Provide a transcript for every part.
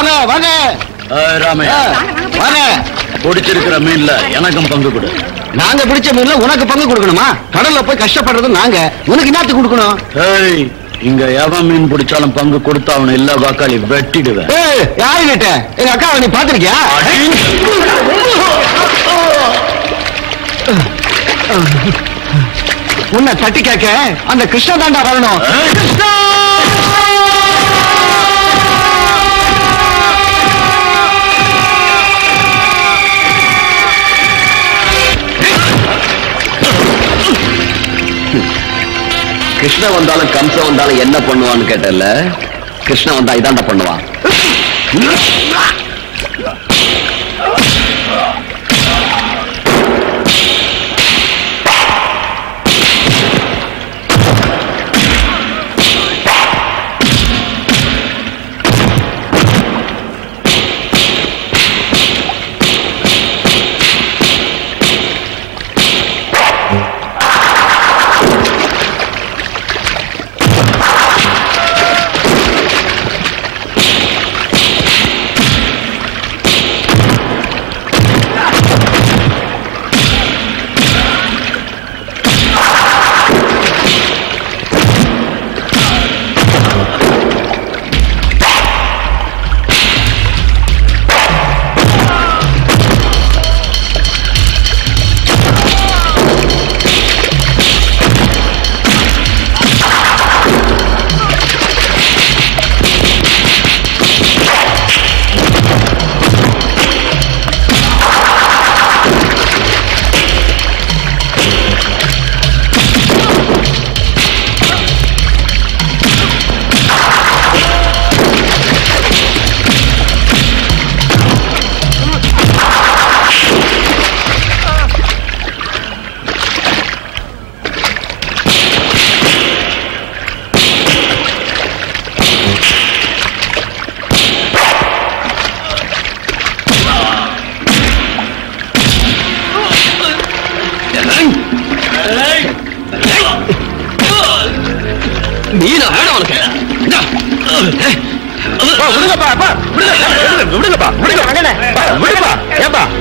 வாங்க வாங்க. ராமையா வாங்க. பிடிச்சிருக்கிற மீன்ல எனக்கும் பங்கு கொடு. நாங்க பிடிச்ச மீன்ல உனக்கு பங்கு கொடுக்கணுமா? கடல்ல போய் கஷ்டப்படுறது நாங்க, உனக்கு என்னத்து கொடுக்கணும்? ஏய், இங்க எவன் மீன் பிடிச்சாலும் பங்கு கொடுத்து அவனை எல்லா வாக்காளி வெட்டிடுவேன். யாரு கேட்ட? எங்க அக்காவை நீ பாத்திருக்கியா? உன்னை தட்டி கேட்க அந்த கிருஷ்ணா தாண்டா வரணும். கிருஷ்ண வந்தாலும் கம்சம் வந்தாலும் என்ன பண்ணுவான்னு கேட்டல, கிருஷ்ண வந்தா இதாண்டா பண்ணுவான்.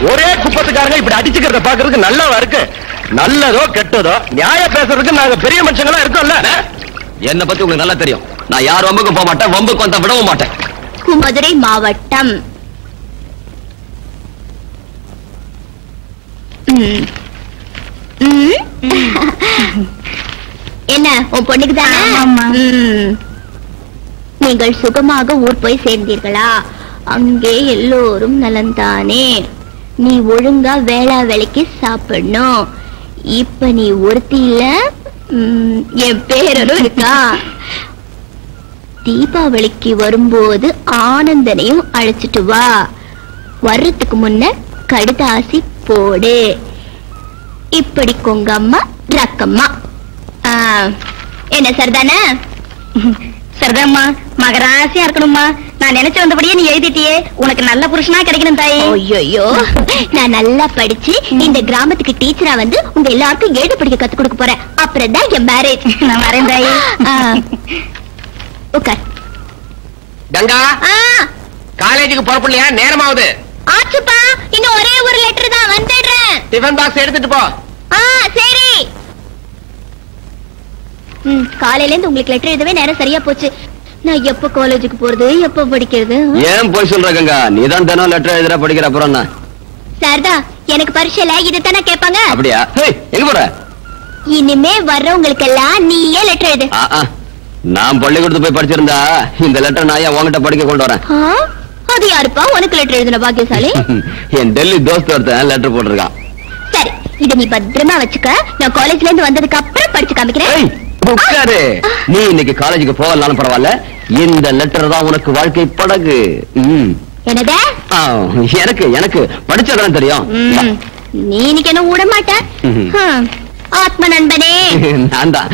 ஒரே குப்பத்துக்காரங்க இப்படி அடிச்சுக்கிறத பாக்குறதுக்கு நல்லாவா இருக்கு? நல்லதோ கெட்டதோ நியாயம் பேசுறதுக்கு நாங்க பெரிய மனுஷங்களா இருக்கோம்ல. என்ன பத்தி உங்களுக்கு நல்லா தெரியும். நான் யார் வம்புக்கும் போக மாட்டேன், வம்புக்கு வந்தா விடவும் மாட்டேன். மதுரை மாவட்டம். என்ன உன் பொண்ணுக்கு தானே? நீங்கள் சுகமாக ஊர் போய் சேர்ந்தீர்களா? அங்கே எல்லோரும் நலந்தானே. நீ ஒழுங்கா வேளா வேலைக்கு சாப்பிடணும். இப்ப நீ ஒருத்தி இல்ல, என் பேரனும் இருக்கா. தீபாவளிக்கு வரும்போது ஆனந்தனையும் அழைச்சிட்டு வா. வர்றதுக்கு முன்ன கடுதாசி போடு. இப்படி கொங்கம்மா ரக்கம்மா. என்ன சரிதானே? சரிதாம்மா. மகராசியா இருக்கணும்மா. நான் நினைச்சு வந்தபடியே நீ எழுதிட்டியே. உனக்கு நல்ல புருஷனா கிடைக்கணும் தாயே. ஐயோ, நான் நல்லா படிச்சு இந்த கிராமத்துக்கு டீச்சரா வந்து உங்க எல்லாருக்கும் எழுத படிக்க கத்து கொடுக்க போறேன். அப்புறம் தான் என் மேரேஜ். நான் வரேன் தாயே. உட்கார். கங்கா, காலேஜுக்கு புறப்படலையா? நேரமாவது. ஆச்சுப்பா, இன்னும் ஒரே ஒரு லெட்டர் தான், வந்துடுறேன். டிஃபன் பாக்ஸ் எடுத்துட்டு போ. சரி. காலையில இருந்து உங்களுக்கு லெட்டர் எழுதவே நேரம் சரியா போச்சு. நான் எப்ப காலேஜுக்கு போறது, எப்ப படிக்கிறது? ஏன் போய் சொல்ற கங்கா? நீதான் தினம் லெட்டர் எழுதுற, படிக்கிற. அப்புறம் சார்தா, எனக்கு பரீட்சையில இதுதானே கேட்பாங்க. அப்படியா? எங்க போற? இனிமே வர்றவங்களுக்கு எல்லாம் நீயே லெட்டர் எழுது. நான் பள்ளிக்கூடத்து போய் படிச்சிருந்தா இந்த லெட்டர் நான் உங்ககிட்ட படிக்க கொண்டு வரேன். அது யாருப்பா உனக்கு லெட்டர் எழுதுன பாக்கியசாலி? என் டெல்லி தோஸ்த் ஒருத்தன் லெட்டர் போட்டிருக்கான். சரி, இத நீ பத்திரமா வச்சுக்க. நான் காலேஜ்ல இருந்து வந்ததுக்கு அப்புறம் படிச்சு காமிக்கிறேன். உட்காரு. நீ இன்னைக்கு காலேஜுக்கு போகலாம் பரவாயில்ல, இந்த லெட்டர் தான் உனக்கு வாழ்க்கை படகு. என்னது? எனக்கு எனக்கு படிச்சதான் தெரியும். நீ இன்னைக்கு என்ன விட மாட்ட. ஆத்ம நண்பனே, நான் தான்.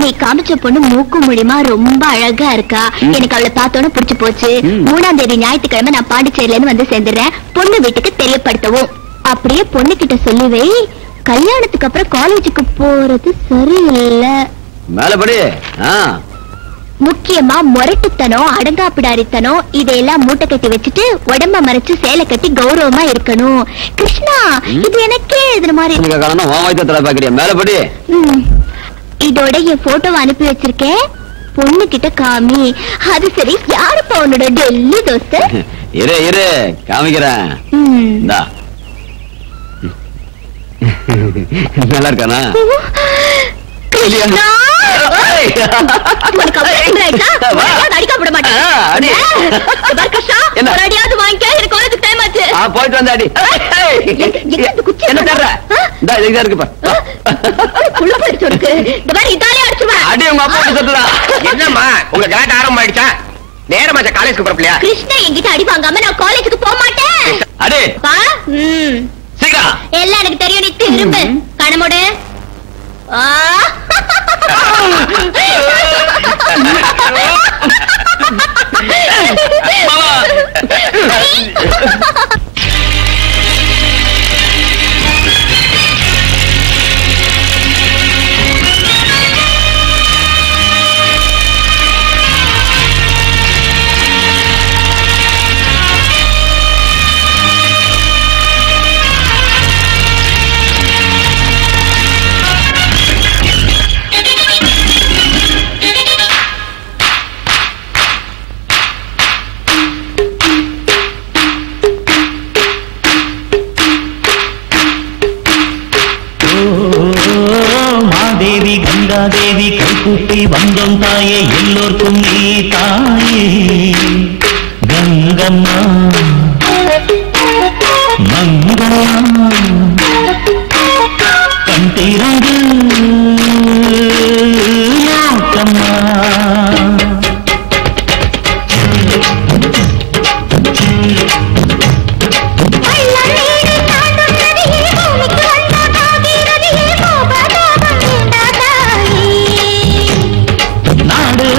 நீ காமிச்ச பொண்ணு மூக்கு மூலியமா ரொம்ப அழகா இருக்கா. எனக்கு அவளை பார்த்தோன்னு பிடிச்சு போச்சு. 3ஆம் தேதி ஞாயிற்றுக்கிழமை நான் பாண்டிச்சேரியில இருந்து வந்து சேர்ந்துடுறேன். பொண்ணு வீட்டுக்கு தெரியப்படுத்தவும். அப்படியே பொண்ணு கிட்ட சொல்லுவே, கல்யாணத்துக்கு அப்புறம் காலேஜுக்கு போறது சரியில்லை. மேலபடி முக்கியமா முரட்டுத்தனம், அடங்காப்பிடாரித்தனம் இதையெல்லாம் மூட்டை கட்டி வச்சுட்டு உடம்ப மறைச்சு சேலை கட்டி கௌரவமா இருக்கணும். கிருஷ்ணா, இது எனக்கே எழுதுன மாதிரி மேலபடி. இதோட என் போட்டோவை அனுப்பி வச்சிருக்கேன், பொண்ணு கிட்ட காமி. அது சரி, யாருப்பா உன்னோட டெல்லி தோஸ்து? இரு இரு காமிக்கிறேன். நல்லா இருக்கானா? அடிக்கப்பட மாட்டேன். போயிட்டு வந்தாடி. என்ன தர்ற? இருக்குப்பா. அடி உங்க அப்பா சொல்லுதா? என்னம்மா உங்க கேட் ஆரம்பம் ஆயிடுச்சா? நேரமாச்சா காலேஜ்க்கு போறப்பலையா? கிருஷ்ணா என்கிட்ட அடி வாங்காம நான் காலேஜுக்கு போக மாட்டேன். அடி சீக்கிரம். எல்லாம் எனக்கு தெரியும், நீ திரும்ப கணமுடு. தேவி கைகூப்பி வந்தோம் தாயே, எல்லோர்க்கும் நீ தாயே. கங்கம்மா மங்கம்மா கண் திறந்து நோக்கம்மா.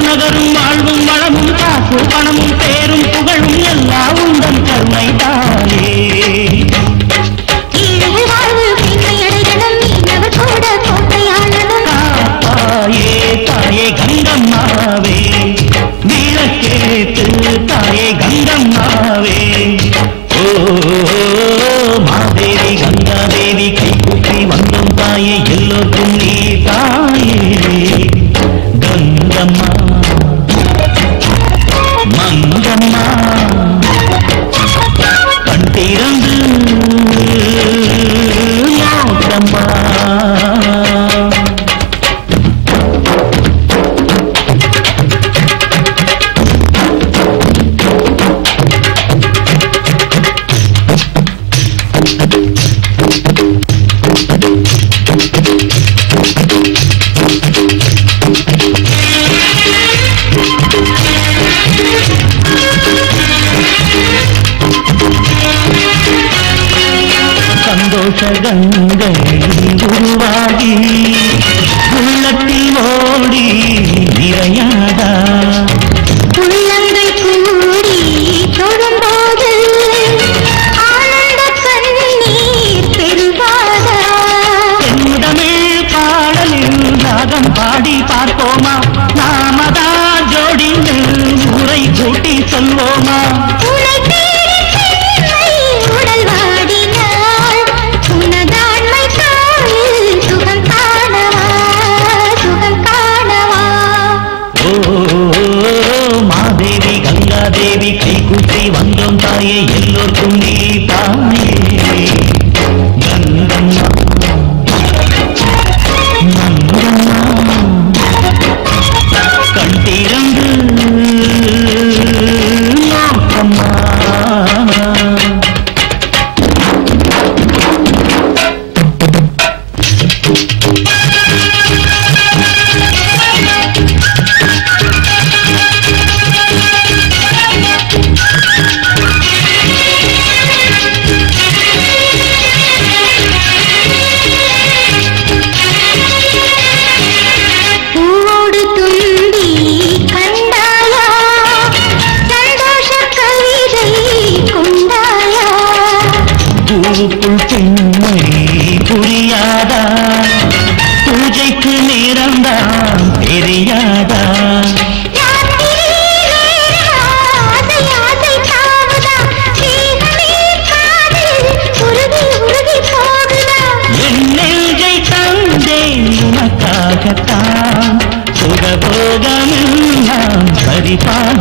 நகரும் வாழ்வும் வளமும் காசு பணமும் பேரும் புகழும் எல்லாம் உந்தன் கருணை தாயே. வாழ்வு பெண்மை அடைகளும் மீனவர் கூட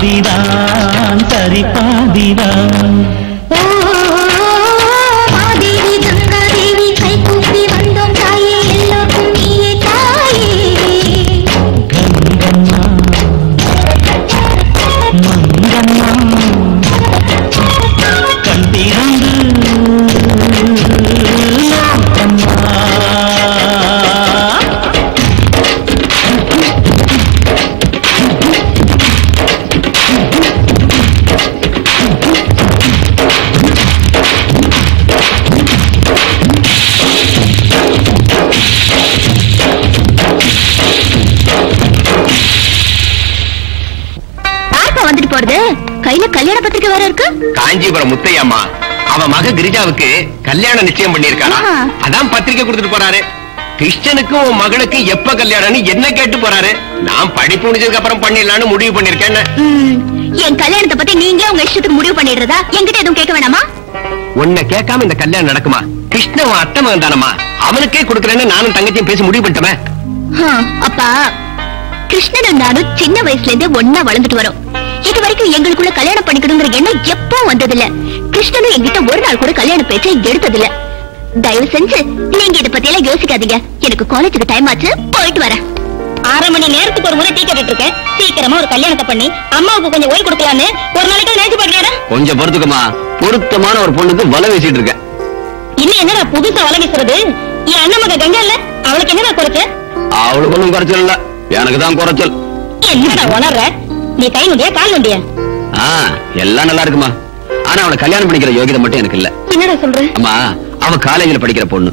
பாதிதான் சரி பாதிதான். மாதேவி கங்காதேவி கை கூப்பி வந்தோம் தாயே எல்லோருக்கும் நீயே தாயே. கங்கம்மா மங்கம்மா கண்டிரண்டு வந்துட்டு போறது கையில கல்யாண பத்திரிக்கை வேற இருக்கு. காஞ்சிபுரம் முத்தையம்மா அவ மக கிரிஜாவுக்கு கல்யாணம் நிச்சயம் பண்ணிருக்கானா, அதான் பத்திரிக்கை கொடுத்துட்டு போறாரு. கிருஷ்ணனுக்கும் உன் மகளுக்கு எப்ப கல்யாணம்னு என்ன கேட்டு போறாரு. நான் படிப்பு முடிஞ்சதுக்கு அப்புறம் பண்ணிடலான்னு முடிவு பண்ணிருக்கேன். என் கல்யாணத்தை பத்தி நீங்க உங்க இஷ்டத்துக்கு முடிவு பண்ணிடுறதா? என்கிட்ட எதுவும் கேட்க வேணாமா? உன்னை கேட்காம இந்த கல்யாணம் நடக்குமா? கிருஷ்ணன் உன் அத்தை மகன் தானம்மா, அவனுக்கே கொடுக்கறேன்னு நானும் தங்கச்சியும் பேசி முடிவு பண்ணிட்டோமே. அப்பா கிருஷ்ணனும் நானும் சின்ன வயசுல இருந்தே ஒன்னா வளர்ந்துட்டு வரோம். இது வரைக்கும் எங்களுக்குள்ள கல்யாணம் பண்ணிக்கணுங்கிற எண்ணம் எப்போ வந்ததில்ல. கிருஷ்ணனும் என்கிட்ட ஒரு நாள் கூட கல்யாண பேச்சை எடுத்ததில்ல. தயவு செஞ்சு நீங்க இத பத்தி எல்லாம் யோசிக்காதீங்க. எனக்கு காலேஜுக்கு டைம் ஆச்சு, போயிட்டு வரேன். 6 மணி நேரத்துக்கு ஒரு முறை டீ கேட்டுட்டு இருக்கேன். சீக்கிரமா ஒரு கல்யாணத்தை பண்ணி அம்மாவுக்கு கொஞ்சம் ஓய்வு கொடுக்கலான்னு ஒரு நாளைக்கு நினைச்சு பாக்கலையா? கொஞ்சம் பொறுத்துக்கமா, பொருத்தமான ஒரு பொண்ணுக்கு வலை வீசிட்டு இருக்கேன். இன்னும் என்னடா புதுசா வலை வீசுறது? என் அண்ணன் மக கங்கா இல்ல, அவளுக்கு என்னடா குறைச்ச? அவளுக்கு ஒண்ணும் குறைச்சல் இல்ல, எனக்கு தான் குறைச்சல். என்னடா உணர்ற? நீ கை நொண்டியா கால் நொண்டியா? எல்லாம் நல்லா இருக்குமா, ஆனா அவளை கல்யாணம் பண்ணிக்கிற யோகிதை மட்டும் எனக்கு இல்ல. என்னடா சொல்ற? அம்மா, அவ காலேஜில் படிக்கிற பொண்ணு,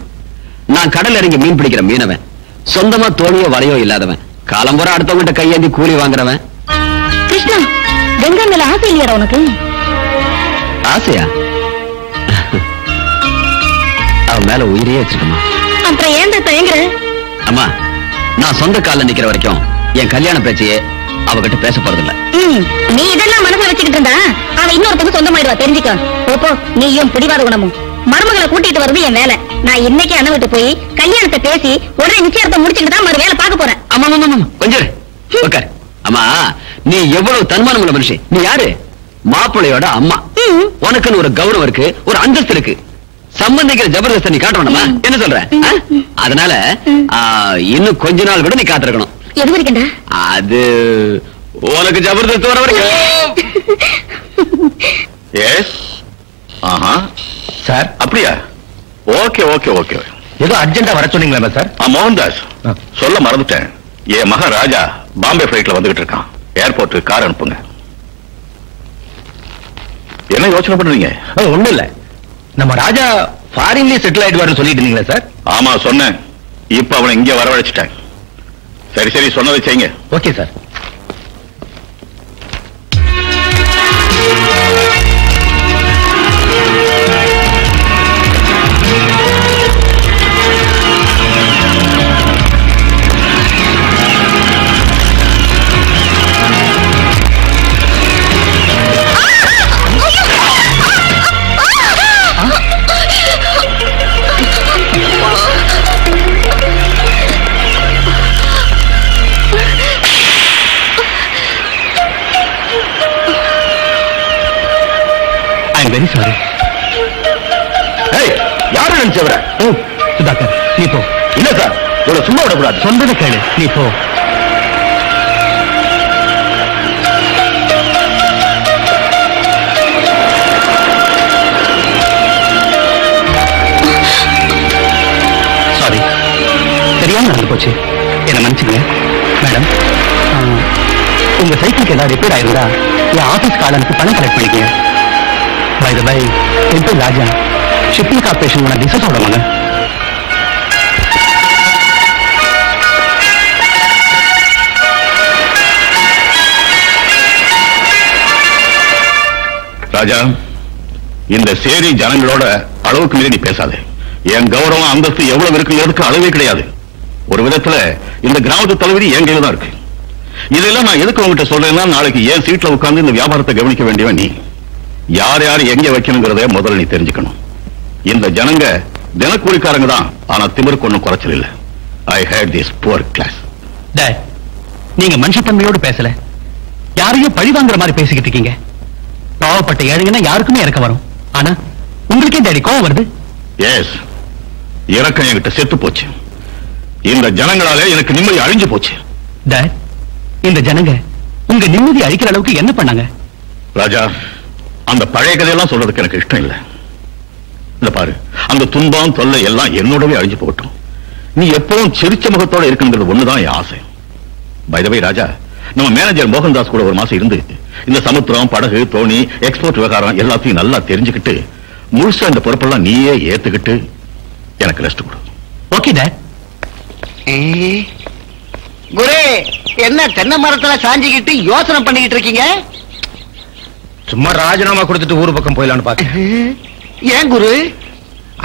நான் கடல் இறங்கி மீன் பிடிக்கிற மீனவன், சொந்தமா தோணியோ வரையோ இல்லாதவன், காலம்புற அடுத்தவங்கிட்ட கையேந்தி கூலி வாங்குறவன். கிருஷ்ணா, கங்கா மேல ஆசை இல்லையாடா உனக்கு? ஆசையா? அவ மேல உயிரையே வச்சிருக்கமா. அப்புறம் ஏன்டா தயங்குற? அம்மா, நான் சொந்த கால்ல நிக்கிற வரைக்கும் என் கல்யாண பேச்சையே அவகிட்ட பேச போறதில்ல. நீ இதெல்லாம் மனசுல வச்சுக்கிட்டு இருந்தா அவ இன்னொருத்தருக்கு சொந்தமாயிடுவா, தெரிஞ்சுக்கோ. ஓப்போ, நீயும் பிடிவாத குணமும். மருமகளை கூட்டிட்டு வருது என் வேலை. நான் இன்னைக்கு அண்ணன் விட்டு போய் கல்யாணத்தை பேசி உடனே நிச்சயத்தை முடிச்சுட்டு தான் மறு வேலை பார்க்க போறேன். ஆமா, கொஞ்சம் உட்காரு. அம்மா, நீ எவ்வளவு தன்மானம் உள்ள மனுஷன். நீ யாரு? மாப்பிள்ளையோட அம்மா. உனக்குன்னு ஒரு கௌரவம் இருக்கு, ஒரு அந்தஸ்து இருக்கு. சம்பந்திக்கிற ஜபர்தஸ்த நீ காட்டணுமா? என்ன சொல்ற? அதனால இன்னும் கொஞ்ச நாள் கூட நீ காத்திருக்கணும். எது வரைக்கும்டா? அது உனக்கு ஜபர்தஸ்த் வர வரைக்கும். எஸ். ஆஹா சார், அப்படியா? Okay okay okay. ஏதோ அர்ஜென்டா வர சொன்னீங்களா சார்? மோகன்தாஸ், சொல்ல மறந்துட்டேன். என் மகன் ராஜா பாம்பே பிளைட்ல வந்துகிட்டு இருக்கான். ஏர்போர்ட்டுக்கு கார் அனுப்புங்க. என்ன யோசனை பண்றீங்க? ஒண்ணும் இல்ல, நம்ம ராஜா ஃபாரின்லயே செட்டில் ஆயிடுவாருன்னு சொல்லிட்டு இருந்தீங்களா சார்? ஆமா சொன்னேன். இப்ப அவனை இங்க வரவழைச்சிட்டேன். சரி சரி, சொன்னதை செய்யுங்க. Okay sir. Very sorry. யாரு நினைச்சவர? சுதாகர், நீ போ. இல்ல சார், இவ்வளவு சும்மா விடக்கூடாது. சொன்னதை கேளு, நீ போ. சாரி, தெரியாம நடந்து போச்சு, என்ன மன்னிச்சுங்க. மேடம், உங்க சைக்கிளுக்கு ஏதாவது ரிப்பேர் ஆயிருந்தா என் ஆபீஸ் காலனுக்கு பணம் கலெக்ட் பண்ணிக்கங்க. By the way, என் பேர் ராஜா, ஷிப்பிங் கார்பரேஷன் உன பிசினஸோட மகன். ராஜா, இந்த சேரி ஜனங்களோட அளவுக்கு மீறி நீ பேசாதே. என் கௌரவம் அந்தஸ்து எவ்வளவு இருக்குங்கிறதுக்கு அளவே கிடையாது. ஒரு விதத்துல இந்த கிராமத்து தலைவரி என் கையில தான் இருக்கு. இதெல்லாம் நான் எதுக்கு உங்ககிட்ட சொல்றேன்னா, நாளைக்கு ஏன் சீட்ல உட்கார்ந்து இந்த வியாபாரத்தை கவனிக்க வேண்டியவன் நீ. யார் யார் எங்க வைக்கணுங்கிறத முதல்ல நீ தெரிஞ்சுக்கணும். இந்த ஜனங்க தினக்கூலிக்காரங்க தான், ஆனா திமிருக்கு ஒண்ணும் குறைச்சல் இல்ல. ஐ ஹேட் திஸ் புவர் கிளாஸ். நீங்க மனுஷத்தன்மையோடு பேசல, யாரையும் பழி வாங்குற மாதிரி பேசிக்கிட்டு இருக்கீங்க. பாவப்பட்ட ஏழைங்கன்னா யாருக்குமே இறக்க வரும். ஆனா உங்களுக்கே டேடி கோவம் வருது. எஸ், இறக்கம் என்கிட்ட செத்து போச்சு. இந்த ஜனங்களால எனக்கு நிம்மதி அழிஞ்சு போச்சு. டாட், இந்த ஜனங்க உங்க நிம்மதி அழிக்கிற அளவுக்கு என்ன பண்ணாங்க? ராஜா, அந்த பழைய கதையெல்லாம் சொல்றதுக்கு எனக்கு இஷ்டம் இல்லை. இந்த பாரு, அந்த துன்பம் தொல்லை எல்லாம் என்னோடவே அழிஞ்சு போகட்டும். நீ எப்பவும் சிரிச்ச முகத்தோட இருக்குங்கிறது ஒண்ணுதான் என் ஆசை. பை தி வே ராஜா, நம்ம மேனேஜர் மோகன்தாஸ் கூட ஒரு மாசம் இருந்து இந்த சமுத்திரம், படகு, தோணி, எக்ஸ்போர்ட் விவகாரம் எல்லாத்தையும் நல்லா தெரிஞ்சுக்கிட்டு முழுசா இந்த பொறுப்பெல்லாம் நீயே ஏத்துக்கிட்டு எனக்கு ரெஸ்ட் கொடு. Okay dot. குரு, என்ன தென்னை மரத்துல சாஞ்சிக்கிட்டு யோசனை பண்ணிக்கிட்டு இருக்கீங்க? சும்மா ராஜினாமா கொடுத்துட்டு ஊரு பக்கம் போயிடலான்னு பாக்க. ஏன் குரு?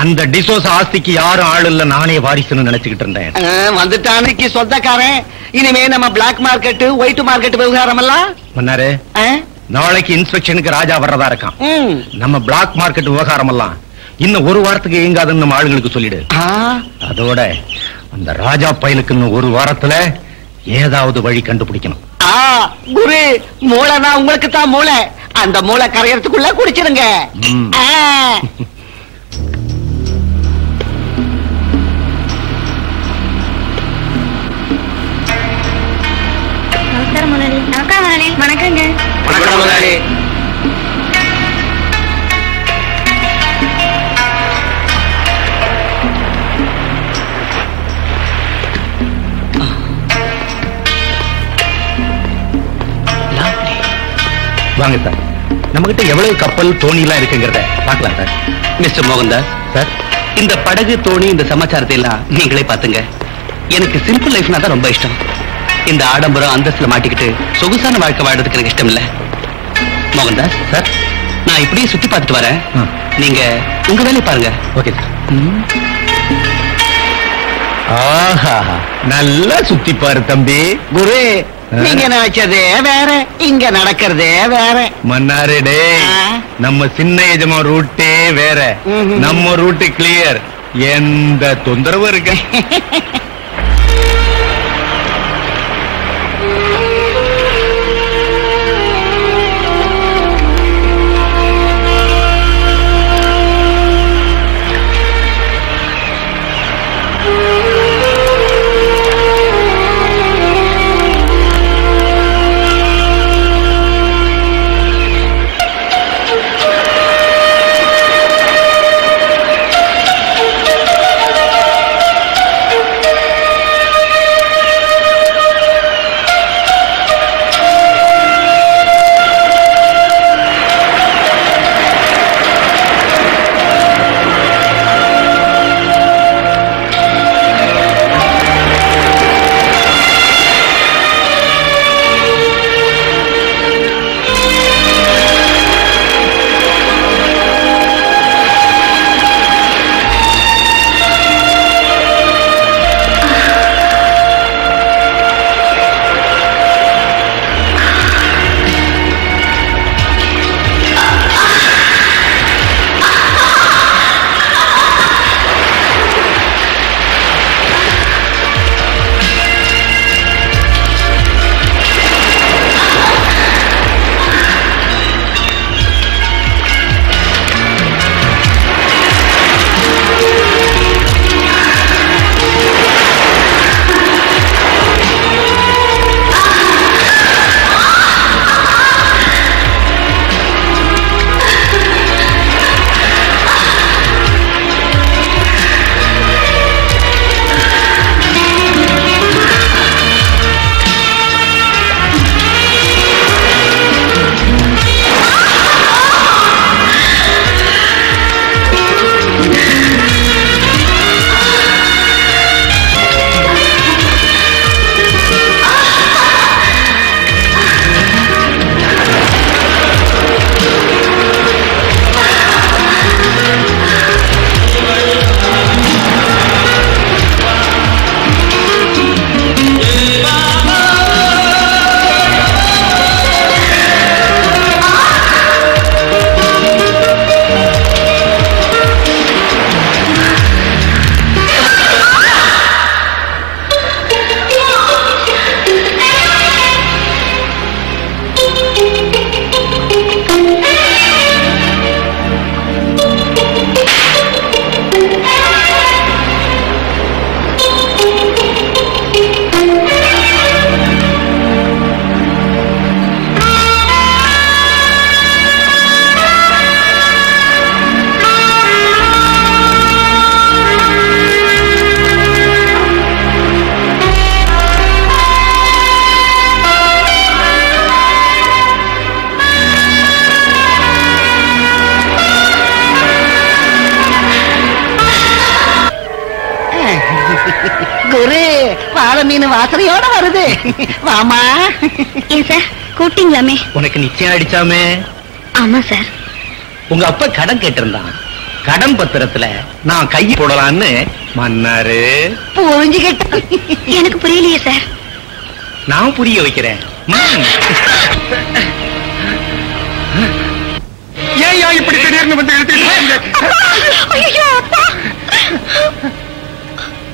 அந்த டிசோஸ் ஆஸ்திக்கு யாரும் ஆள் இல்ல, நானே வாரிசுன்னு நினைச்சுக்கிட்டு இருந்தேன். வந்துட்டானுக்கு சொந்தக்காரன். இனிமே நம்ம பிளாக் மார்க்கெட், ஒயிட் மார்க்கெட் விவகாரம் எல்லாம் மன்னாரு, நாளைக்கு இன்ஸ்பெக்ஷனுக்கு ராஜா வர்றதா இருக்கான். நம்ம பிளாக் மார்க்கெட் விவகாரம் எல்லாம் இன்னும் ஒரு வாரத்துக்கு இயங்காதுன்னு நம்ம ஆளுங்களுக்கு சொல்லிடு. அதோட அந்த ராஜா பயலுக்கு இன்னும் ஒரு வாரத்துல ஏதாவது வழி கண்டுபிடிக்கணும். குரு, மூளைனா உங்களுக்கு தான் மூளை. அந்த மூளை கரையறதுக்குள்ள குடிச்சிருங்க. வணக்கங்க. வாங்க சார், நம்ம கிட்ட எவ்வளவு கப்பல், தோணி எல்லாம் இருக்குங்கிறத பார்க்கலாம் சார். மிஸ்டர் மோகன்தாஸ் சார், இந்த படகு, தோணி, இந்த சமாச்சாரத்தை எல்லாம் நீங்களே பாத்துங்க. எனக்கு சிம்பிள் லைஃப்னா தான் ரொம்ப இஷ்டம். இந்த ஆடம்பரம் அந்தஸ்துல மாட்டிக்கிட்டு சொகுசான வாழ்க்கை வாழ்றதுக்கு எனக்கு இஷ்டம் இல்ல. மோகன்தாஸ் சார், நான் இப்படியே சுத்தி பார்த்துட்டு வரேன். நீங்க உங்க வேலையை பாருங்க. Okay sir. ஆஹா, நல்லா சுத்தி பாரு தம்பி. குரு, நீங்க நினைச்சதே வேற, இங்க நடக்கிறதே வேற. மன்னாரே டே, நம்ம சின்ன எஜமா ரூட்டே வேற. நம்ம ரூட்டு கிளியர், எந்த தொந்தரவும் இருக்கு? குரு வாழை மீன் வாசனையோட வருது. வாமா. ஏன் சார் கூட்டிங்களாமே? உனக்கு நிச்சயம் அடிச்சாமே? ஆமா சார். உங்க அப்பா கடன் கேட்டிருந்தான். கடன் பத்திரத்துல நான் கை போடலான்னு மன்னாரு புரிஞ்சுக்கிட்ட. எனக்கு புரியலையே சார். நான் புரிய வைக்கிறேன். ஏன் இப்படி திடீர்னு வந்து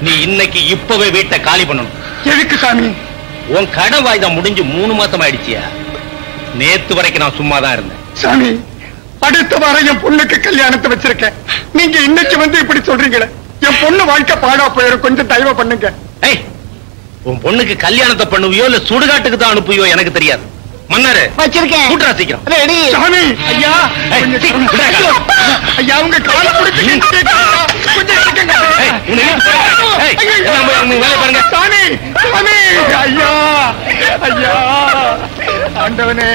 நீ இன்னைக்கு இப்பவே வீட்டை காலி பண்ணணும். எதுக்கு சாமி? உன் கடன் வாய்தா முடிஞ்சு 3 மாசம் ஆயிடுச்சியா? நேத்து வரைக்கும் நான் சும்மா தான் இருந்தேன். சாமி, அடுத்த வாரம் என் பொண்ணுக்கு கல்யாணத்தை வச்சிருக்கேன். நீங்க இன்னைக்கு வந்து இப்படி சொல்றீங்களே, என் பொண்ணு வாழ்க்கை பாடா போயிடும். கொஞ்சம் தயவு பண்ணுங்க. உன் பொண்ணுக்கு கல்யாணத்தை பண்ணுவியோ இல்ல சுடுகாட்டுக்கு தான் அனுப்புவியோ எனக்கு தெரியாது. மன்னாரு வச்சிருக்கேன். கூட்டுறா சீக்கிரம். ரெடி. சாமி, ஐயா ஐயா உங்க கால பிடிச்சு கொஞ்சம் இருக்கங்க. வேலை பாருங்க. சாமி சாமி, ஐயா ஐயா, ஆண்டவனே.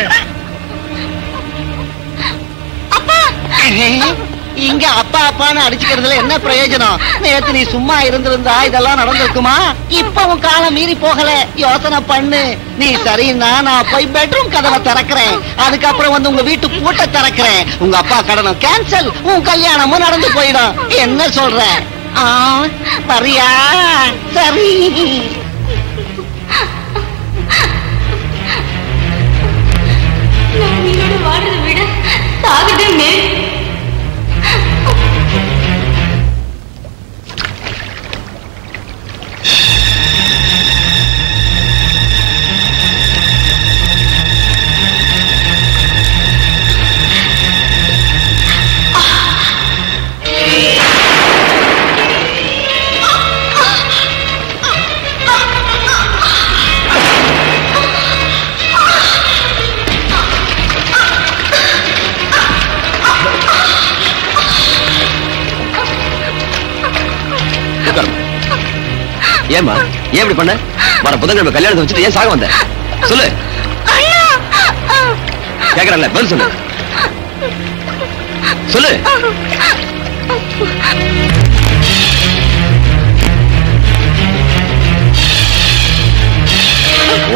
இங்க அப்பா அப்பான்னு அடிச்சுக்கிறதுல என்ன பிரயோஜனம்? நேத்து நீ சும்மா இருந்திருந்தா இதெல்லாம் நடந்திருக்குமா? இப்ப உன் காலம் மீறி போகல. யோசனை பண்ணு. நீ சரின்னா நான் போய் பெட்ரூம் கதவை திறக்கிறேன். அதுக்கப்புறம் வந்து உங்க வீட்டு பூட்டை திறக்கிறேன். உங்க அப்பா கடனும் கேன்சல், உன் கல்யாணமும் நடந்து போயிடும். என்ன சொல்ற? வரியா? சரி. நான் உயிரோட வாழ்றதை விட சாகுதே மேல். ஏமா ஏன் இப்படி பண்ண? வர புதன்கிழமை கல்யாணத்தை வச்சுட்டு ஏன் சாக வந்த? சொல்லு. கேக்குறல, பதில் சொல்லு. சொல்லு.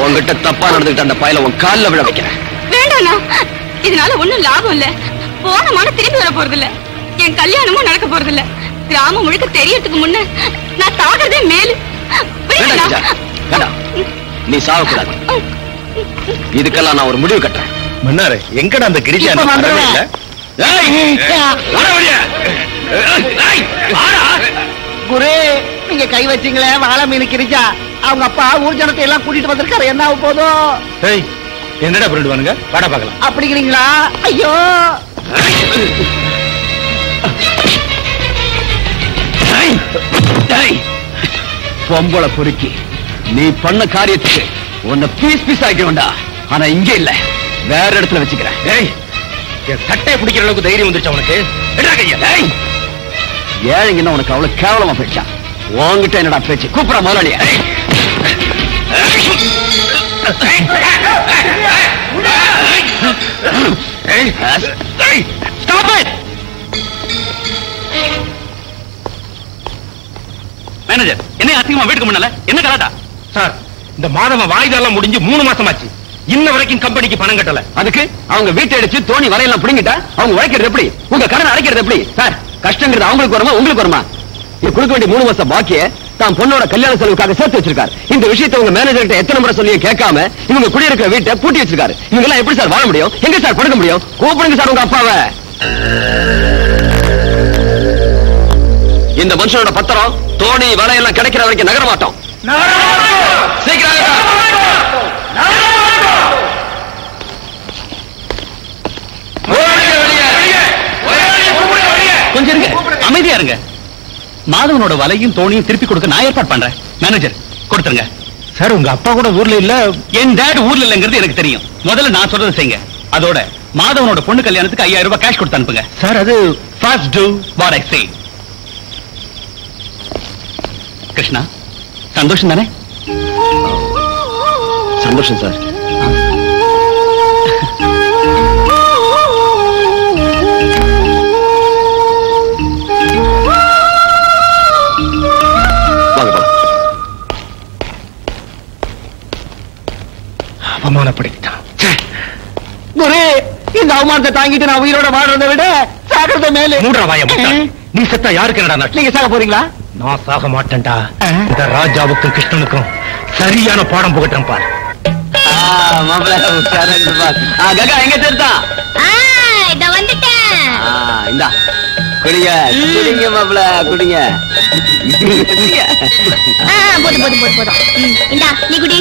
உன்கிட்ட தப்பா நடந்துகிட்ட அந்த பயல உன் காலில் விழ வைக்கிறேன். வேண்டாண்ணா, இதனால ஒண்ணும் லாபம் இல்ல. போன மானம் திரும்பி வர போறது இல்ல. என் கல்யாணமும் நடக்க போறது இல்ல. கிராமம் முழுக்க தெரியறதுக்கு முன்ன நான் சாகிறதே மேலு. நீ சாகக்கூடாது. இதுக்கெல்லாம் நான் ஒரு முடிவு கட்டுறேன். மன்னாரு எங்கடா அந்த கிரிஜா? குரு, நீங்க கை வச்சீங்களே வாழை மீன் கிரிஜா, அவங்க அப்பா ஊர் ஜனத்தை எல்லாம் கூட்டிட்டு வந்திருக்காரு. என்ன ஆக போதும்? என்னடா பண்ணிடுவானுங்க? வாடா பாக்கலாம். அப்படிங்கிறீங்களா? ஐயோ, பொம்பளை பொறுக்கி நீ பண்ண காரியத்துக்கு உன்னை பீஸ் பீஸ் ஆக்கிடும்டா. ஆனா இங்க இல்ல, வேற இடத்துல வச்சுக்கிறேன். என் சட்டையை பிடிக்கிற அளவுக்கு தைரியம் வந்துருச்சு அவனுக்கு. ஏழைங்கன்னா உனக்கு அவ்வளவு கேவலமா போயிடுச்சா? உன்கிட்ட என்னடா பேச்சு? கூப்பிட முதலாளிய. மேனேஜர், என்ன அசிங்கமா வீட்டுக்கு முன்னால என்ன கலாட்டா? சார், இந்த மாதம் வாய்தாலாம் முடிஞ்சு 3 மாசம் ஆச்சு. இன்ன வரைக்கும் கம்பெனிக்கு பணம் கட்டல. அதுக்கு அவங்க வீட்டை அடிச்சு தோணி வரையெல்லாம் பிடிங்கிட்டா அவங்க உழைக்கிறது எப்படி? உங்க கடன் அடைக்கிறது எப்படி? சார், கஷ்டங்கிறது அவங்களுக்கு வருமா உங்களுக்கு வருமா? இது கொடுக்க வேண்டிய 3 மாசம் பாக்கிய தான் பொண்ணோட கல்யாண செலவுக்காக சேர்த்து வச்சிருக்காரு. இந்த விஷயத்தை உங்க மேனேஜர் கிட்ட எத்தனை முறை சொல்லியும் கேட்காம இவங்க குடியிருக்கிற வீட்டை பூட்டி வச்சிருக்காரு. இவங்க எல்லாம் எப்படி சார் வாழ முடியும்? எங்க சார் கொடுக்க முடியும்? கூப்பிடுங்க சார் உங்க அப்பாவை. இந்த மனுஷனோட பத்திரம் தோணி வலையெல்லாம் கிடைக்கிற வரைக்கும் நகர மாட்டோம். சீக்கிரம் கொஞ்சம் இருங்க, அமைதியா இருங்க. மாதவனோட வலையும் தோணியும் திருப்பி கொடுக்க நான் ஏற்பாடு பண்றேன். மேனேஜர் கொடுத்துருங்க. சார், உங்க அப்பா கூட ஊர்ல இல்ல? என் டேட் ஊர்ல இல்லங்கிறது எனக்கு தெரியும். முதல்ல நான் சொல்றது செய்யுங்க. அதோட மாதவனோட பொண்ணு கல்யாணத்துக்கு 5000 ரூபாய் கேஷ் கொடுத்து அனுப்புங்க. சார், அது ஃபர்ஸ்ட் டு வாட் ஐ சே. கிருஷ்ணா, சந்தோஷம் தானே? சந்தோஷம் சார். வாங்க. அவமானப்படுத்திட்டான். குரு, இந்த அவமானத்தை தாங்கிட்டு நான் உயிரோட வாழ்றதை விட சாகிறத மேலே. மூன்றா வாய முட்டாள். நீ செத்தா யாருக்கு என்னடா நஷ்டம்? நீங்க சாக போறீங்களா? நான் சாக மாட்டேன்டா. இந்த ராஜாவுக்கும் கிருஷ்ணனுக்கும் சரியான பாடம் புகட்டும் பார். கங்கா எங்க சேர்த்தான்? இத வந்துட்டேன். இந்தா குடிங்க குடிங்க மாப்பிள குடிங்க. போதும் போதும் போதும் போதும். இந்தா நீ குடி.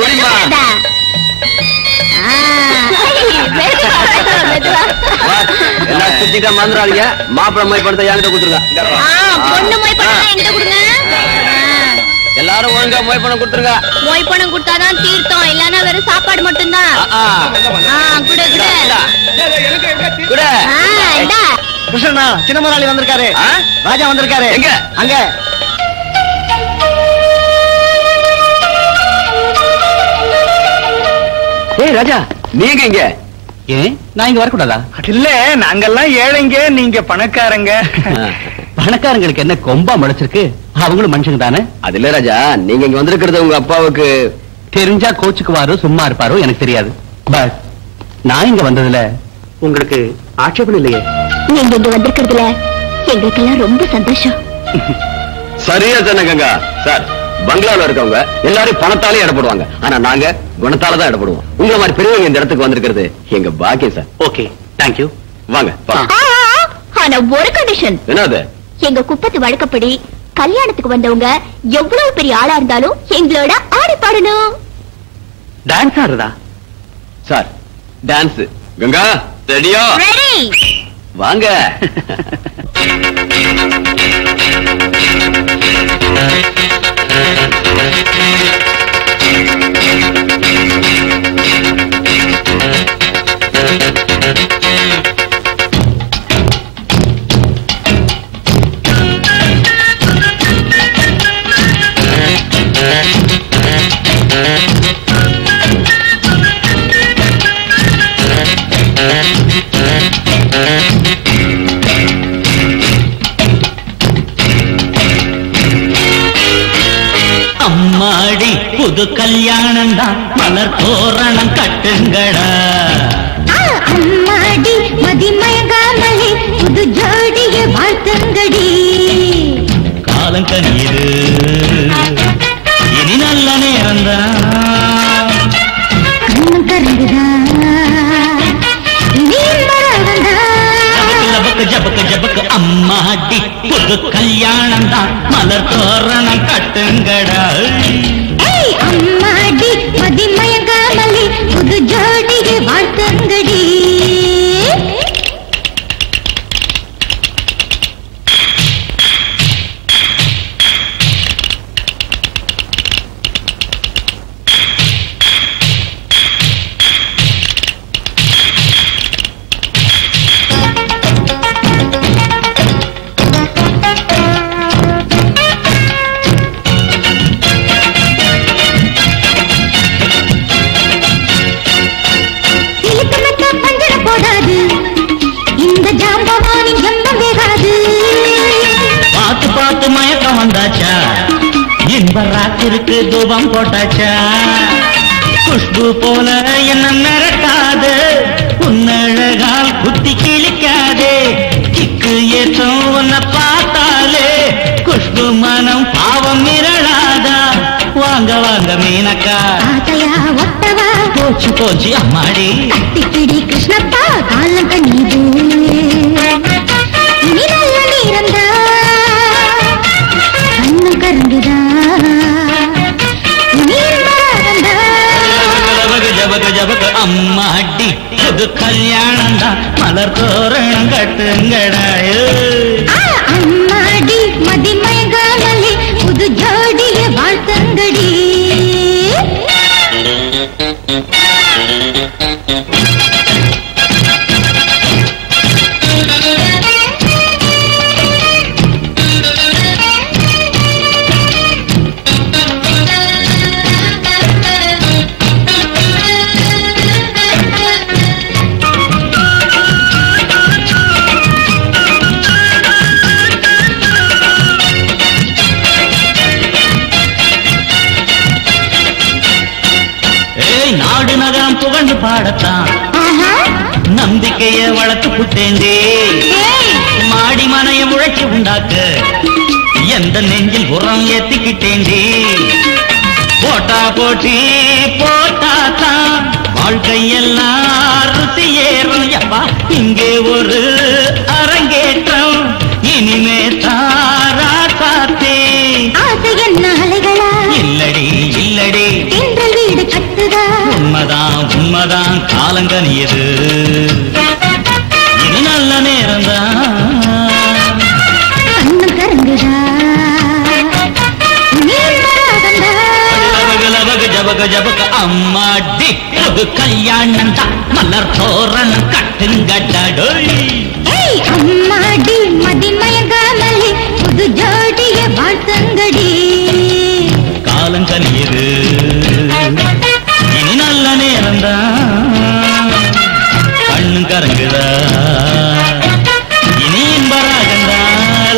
குடிமா. எல்லாம் சுத்திட்டா மறந்துடாதீங்க. மாப்பிள மொய் பணத்தை என்கிட்ட கொடுத்துருங்க. பொண்ணு மொய் பணம் என்கிட்ட கொடுங்க. எல்லாரும் ஒழுங்கா மொய் பணம் கொடுத்துருங்க. மொய் பணம் கொடுத்தாதான் தீர்த்தம், இல்லன்னா வெறும் சாப்பாடு மட்டும்தான். குடு குடு குடு. இந்தா கிருஷ்ணா, சின்ன முதலாளி வந்திருக்காரு. ராஜா வந்திருக்காரு. எங்க? அங்க. ஏய் ராஜா, நீங்க இங்க? ஏன் நான் இங்க வரக்கூடாதா? இல்ல, நாங்கெல்லாம் ஏழைங்க, நீங்க பணக்காரங்க. பணக்காரங்களுக்கு என்ன கொம்பா முளைச்சிருக்கு? அவங்களும் மனுஷங்க தானே. அது இல்ல ராஜா, நீங்க இங்க வந்திருக்கிறது உங்க அப்பாவுக்கு தெரிஞ்சா கோச்சுக்குவாரோ சும்மா இருப்பாரோ எனக்கு தெரியாது. பட் நான் இங்க வந்ததுல உங்களுக்கு ஆட்சேபம் இல்லையே. நீங்க இங்க வந்திருக்கிறதுல எங்களுக்கெல்லாம் ரொம்ப சந்தோஷம். சரியா சொன்ன கங்கா. சார், பங்களால இருக்கவங்க எல்லாரும் பணத்தாலே இடப்படுவாங்க. ஆனா நாங்க குணத்தால தான் இடப்படுவோம். உங்களை மாதிரி பெரியவங்க இந்த இடத்துக்கு வந்திருக்கிறது எங்க பாக்கியம் சார். Okay, thank you. வாங்க. ஆனா ஒரு கண்டிஷன். என்னது? எங்க குப்பத்து வழக்கப்படி கல்யாணத்துக்கு வந்தவங்க எவ்வளவு பெரிய ஆளா இருந்தாலும் எங்களோட ஆடி பாடணும். டான்ஸ் ஆடுறதா? Sir, dance. கங்கா ரெடியா? ரெடி. வாங்க. அம்மாடி புது கல்யாணம் தான், மலர் தோரணம் கட்டுங்கடா. அம்மாடி மதிமயங்காமலே புது ஜோடிய வாழ்த்துங்கடி. காலம் கனியுது, இனி நல்ல நேரம் தான். கண்ணம் கருங்குதான், நீர் மரகந்தா. ஜபக்கு ஜபக்கு ஜபக்கு அம்மாடி புது கல்யாணம் தான், மலர் தோரணம் கட்டுங்கடா. அம்மாடி மதிமயங்காமலே புது ஜோடிய வாழ்த்துங்கடி. இன்பராத்திற்கு தூபம் போட்டாச்சா, குஷ்பு போல என்ன மிரட்டாது, உன்னழகால் குத்தி கிழிக்காதே, கிக்கு ஏற்றம் உன்னை பார்த்தாலே குஷ்பு மனம் பாவம் மிரளாதா. வாங்க வாங்க மீனக்கா, போச்சு போச்சு அம்மாடி. கட்டிக்கிடி கிருஷ்ணப்பா, காலம் கண்ணீது இனி நல்ல நீரந்தா. கண்ணம் கருங்குதா, நீர் மரகந்தா. ஜபக ஜபக அம்மாடி புது கல்யாணம் தான், மலர் தோரணம் கட்டுங்கடாயோ. அம்மாடி மதிமயங்காமலே புது ஜோடிய வாழ்த்துங்கடி. பாடல் பாடத்தான் நம்பிக்கைய வளர்த்து புட்டேந்தே மாடி மனைய முளைச்சி உண்டாக்க எந்த நெஞ்சில் உரம் ஏத்திக்கிட்டேந்தே போட்டா போட்டி போட்டாத்தான் வாழ்க்கையெல்லாம் ருசி ஏறும் யப்பா இங்கே ஒரு அரங்கேற்றம் இனிமே தாரா காத்தே ஆசை என்ன அலைகளா இல்லடி இல்லடி என்ற வீடு கட்டுதா உண்மைதான் உண்மைதான் காலங்கனியது இது நல்ல நேரம்தான் கண்ணு கரங்குதா ஜபக ஜபக அம்மாடி ஒரு கல்யாணம் தான் மலர் தோரணம் கட்டுங்கடடோய் அம்மாடி மதிமயங்காமலே புது ஜோடிய வாழ்த்தங்கடி காலங்கனியது இனி நல்ல நேரம்தான் கண்ணு கரங்குதா இனி இன்பராகந்தா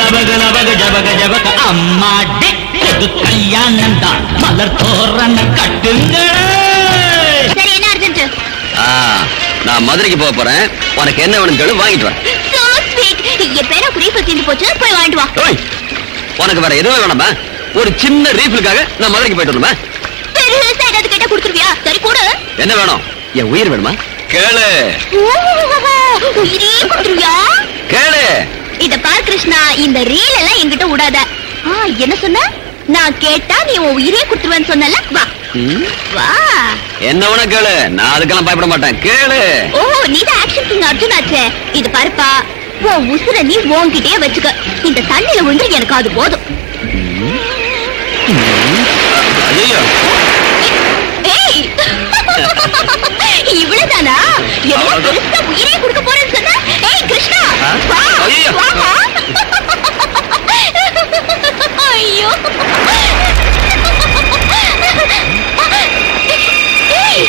லபக லபக ஜபக ஜபக அம்மாடி புது கல்யாணம் தான் மலர் தோரணம் கட்டுங்க சரி என்ன அர்ஜென்ட் நான் மதுரைக்கு போக போறேன் உனக்கு என்ன வேணும் கேளு வாங்கிட்டு வரேன் சோ ஸ்வீட் என் பேர ரீஃபில் தீந்து போச்சு போய் வாங்கிட்டு வா ஓய் உனக்கு வேற எதுவும் வேணாமா ஒரு சின்ன ரீஃபிலுக்காக நான் மதுரைக்கு போயிட்டு வரணுமா பெருசா ஏதாவது கேட்டா கொடுத்துருவியா சரி கொடு என்ன வேணும் என் உயிர் வேணுமா கேளு உயிரே கொடுத்துருவியா கேளு இத பார் கிருஷ்ணா இந்த ரீல் எல்லாம் என்கிட்ட விடாத என்ன சொன்ன நான் கேட்டா நீ உன் உயிரே கொடுத்துருவேன்னு சொன்னல வா வா என்ன வேணா கேளு நான் அதுக்கெல்லாம் பயப்பட மாட்டேன் கேளு ஓ நீதான் ஆக்ஷன் கிங் அர்ஜுன் ஆச்சே இது பாருப்பா உன் உசுர நீ உன்கிட்டயே வச்சுக்க இந்த தண்ணியில விழுந்து எனக்கு அது போதும் ஐயோ ஏய் இவ்வளவுதானா என்ன பெருசா உயிரே கொடுக்க போறேன்னு சொன்ன ஏய் கிருஷ்ணா வா ஐயோ. வா ஐயோ ஏய்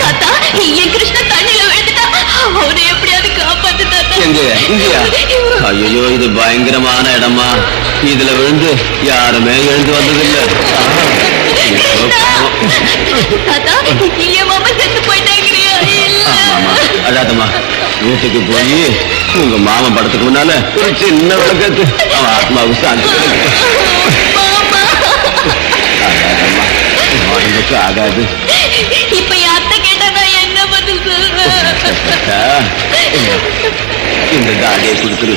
தாத்தா என் கிருஷ்ணா தண்ணியில விழுந்துட்டா அவனை எப்படியாவது காப்பாத்து தாத்தா ஐயோ இது பயங்கரமான இடமா இதுல விழுந்து யாருமே எழுந்து வந்ததில்லை தாத்தா என் மாமா செத்து போயிட்டாங்கறியா அடாதம்மா வீட்டுக்கு போய் உங்க மாமா படத்துக்கு முன்னால ஒரு சின்ன விளக்கத்து அவன் ஆத்மாவுக்கு சாந்தி உடம்புக்கு ஆகாது இப்ப என் அத்தை கேட்டா நான் என்ன பதில் சொல்றேன் இந்த தாடியை கொடுத்துரு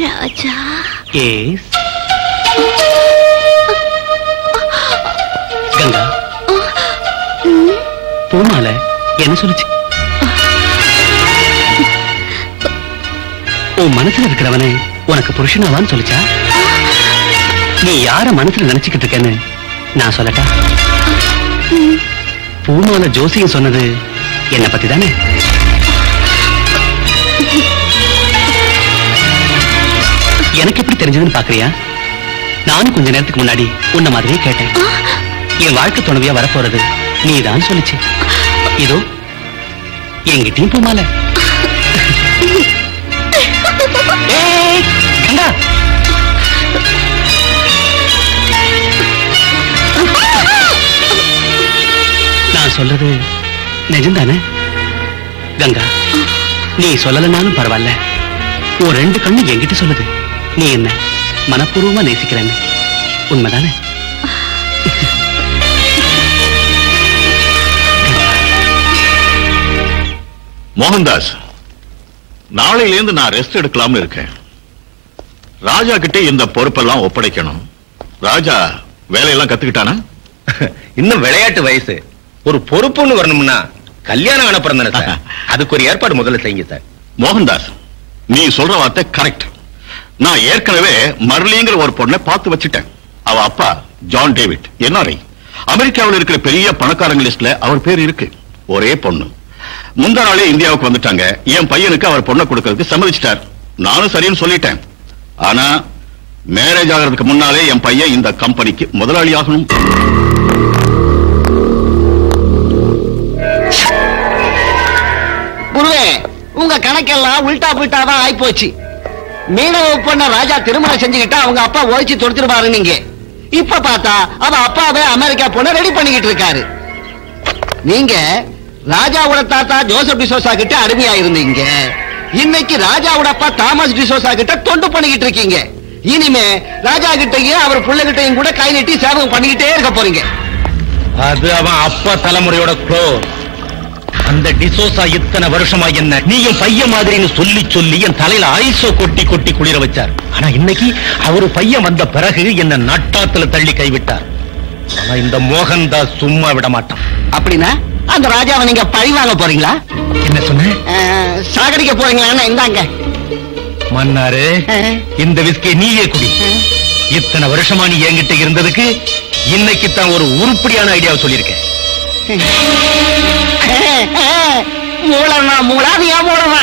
ராஜா கங்கா பூமால என்ன சொல்லுச்சு உன் மனசுல இருக்கிறவனே உனக்கு புருஷனாவான்னு சொல்லிச்சா நீ யார மனசுல நினைச்சுக்கிட்டு இருக்கேன்னு நான் சொல்லட்டா பூமால ஜோசியம் சொன்னது என்ன பத்தி தானே எனக்கு எப்படி தெரிஞ்சதுன்னு பாக்குறியா நானும் கொஞ்ச நேரத்துக்கு முன்னாடி உன்ன மாதிரியே கேட்டேன் என் வாழ்க்கை துணைவியா வரப்போறது நீதான் சொல்லிச்சு இதோ என்கிட்டயும் பூமால கங்கா நான் சொல்றது நிஜம்தானே கங்கா நீ சொல்லலனாலும் பரவாயில்ல உன் ரெண்டு கண்ணு என்கிட்ட சொல்லுது நீ என்ன மனப்பூர்வமா நேசிக்கிறேன்னு உண்மைதானே? மோகன்தாஸ், நாளையிலேருந்து நான் ரெஸ்ட் எடுக்கலாம்னு இருக்கேன். ராஜா கிட்ட இந்த பொறுப்பெல்லாம் ஒப்படைக்கணும். ராஜா வேலையெல்லாம் கத்துக்கிட்டானா? இன்னும் விளையாட்டு வயசு. ஒரு பொறுப்புன்னு வரணும்னா கல்யாணம் ஆன பிறந்தானே சார். அதுக்கு ஒரு ஏற்பாடு முதல்ல செய்யுங்க சார். மோகன்தாஸ், நீ சொல்ற வார்த்தை கரெக்ட். நான் ஏற்கனவே மர்லிங்கிற ஒரு பொண்ணை பார்த்து வச்சுட்டேன். அவ அப்பா ஜான் டேவிட் என்ஆர்ஐ. அமெரிக்காவில் இருக்கிற பெரிய பணக்காரங்க லிஸ்ட்ல அவர் பேர் இருக்கு. ஒரே பொண்ணு. முந்தா நாளே இந்தியாவுக்கு வந்துட்டாங்க. என் பையனுக்கு அவர் பொண்ணை கொடுக்கறதுக்கு சம்மதிச்சிட்டார். நானும் சரின்னு சொல்லிட்டேன். ஆனா மேரேஜ் ஆகிறதுக்கு முன்னாலே என் பையன் இந்த கம்பெனிக்கு முதலாளி ஆகணும். குருவே, உங்க கணக்கெல்லாம் உல்டா புல்டாவா ஆயிப்போச்சு. மீனவ பொண்ண ராஜா திருமணம் செஞ்சுக்கிட்டா அவங்க அப்பா ஒழிச்சு தொடுத்துருவாரு. நீங்க இப்ப பார்த்தா அவ அப்பாவே அமெரிக்கா பொண்ண ரெடி பண்ணிக்கிட்டு இருக்காரு. நீங்க ராஜாவோட தாத்தா ஜோசப் டிசோசா கிட்ட அடிமையா இருந்தீங்க. இன்னைக்கு ராஜாவோட அப்பா தாமஸ் டிசோசா கிட்ட தொண்டு பண்ணிக்கிட்டு இருக்கீங்க. இனிமே ராஜா கிட்டையும் அவர் பிள்ளைகிட்டையும் கூட கை நீட்டி சேவகம் பண்ணிக்கிட்டே இருக்க போறீங்க. அது அவன் அப்பா தலைமுறையோட க்ளோ. அந்த டிசோசா இத்தனை வருஷமா என்ன நீயும் பையன் மாதிரின்னு சொல்லி சொல்லி என் தலையில ஐசோ கொட்டி கொட்டி குளிர வச்சார். ஆனா இன்னைக்கு அவரு பையன் வந்த பிறகு என்ன நட்டாத்துல தள்ளி கைவிட்டார். ஆனா இந்த மோகன்தாஸ் சும்மா விட மாட்டான். அப்படின்னா அந்த ராஜாவை நீங்க பழி வாங்க போறீங்களா? என்ன சொன்ன? சாகடிக்க போறீங்களா? இந்தாங்க மன்னாரு, இந்த விஸ்கி நீயே குடி. இத்தனை வருஷமா நீ என்கிட்ட இருந்ததுக்கு இன்னைக்கு தான் ஒரு உருப்படியான ஐடியாவை சொல்லியிருக்கேன். மூலமா மூலாதியா மூலமா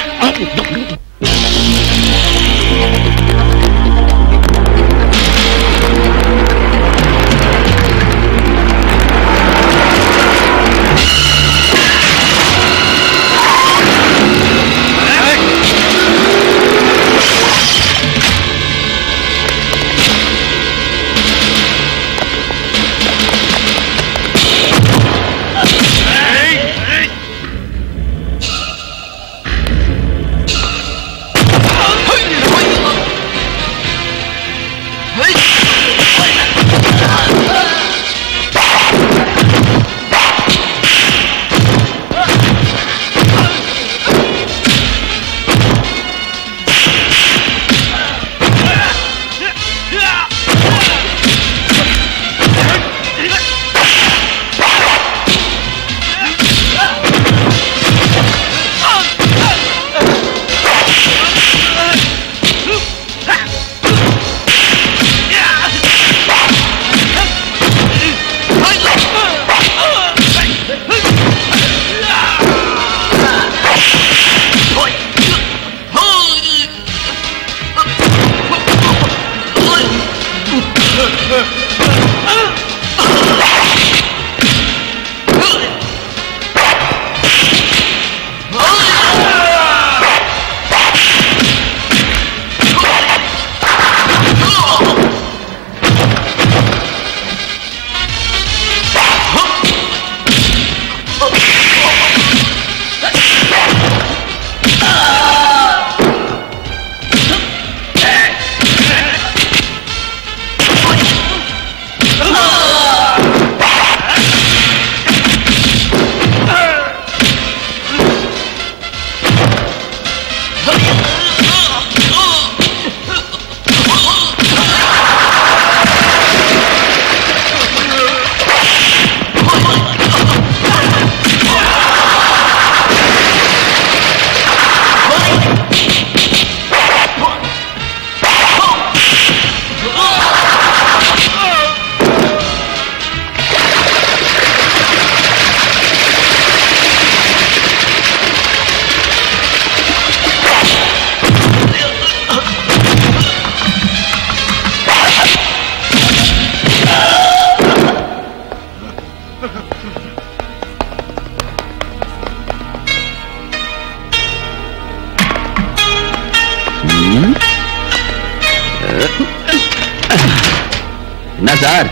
என்ன சார்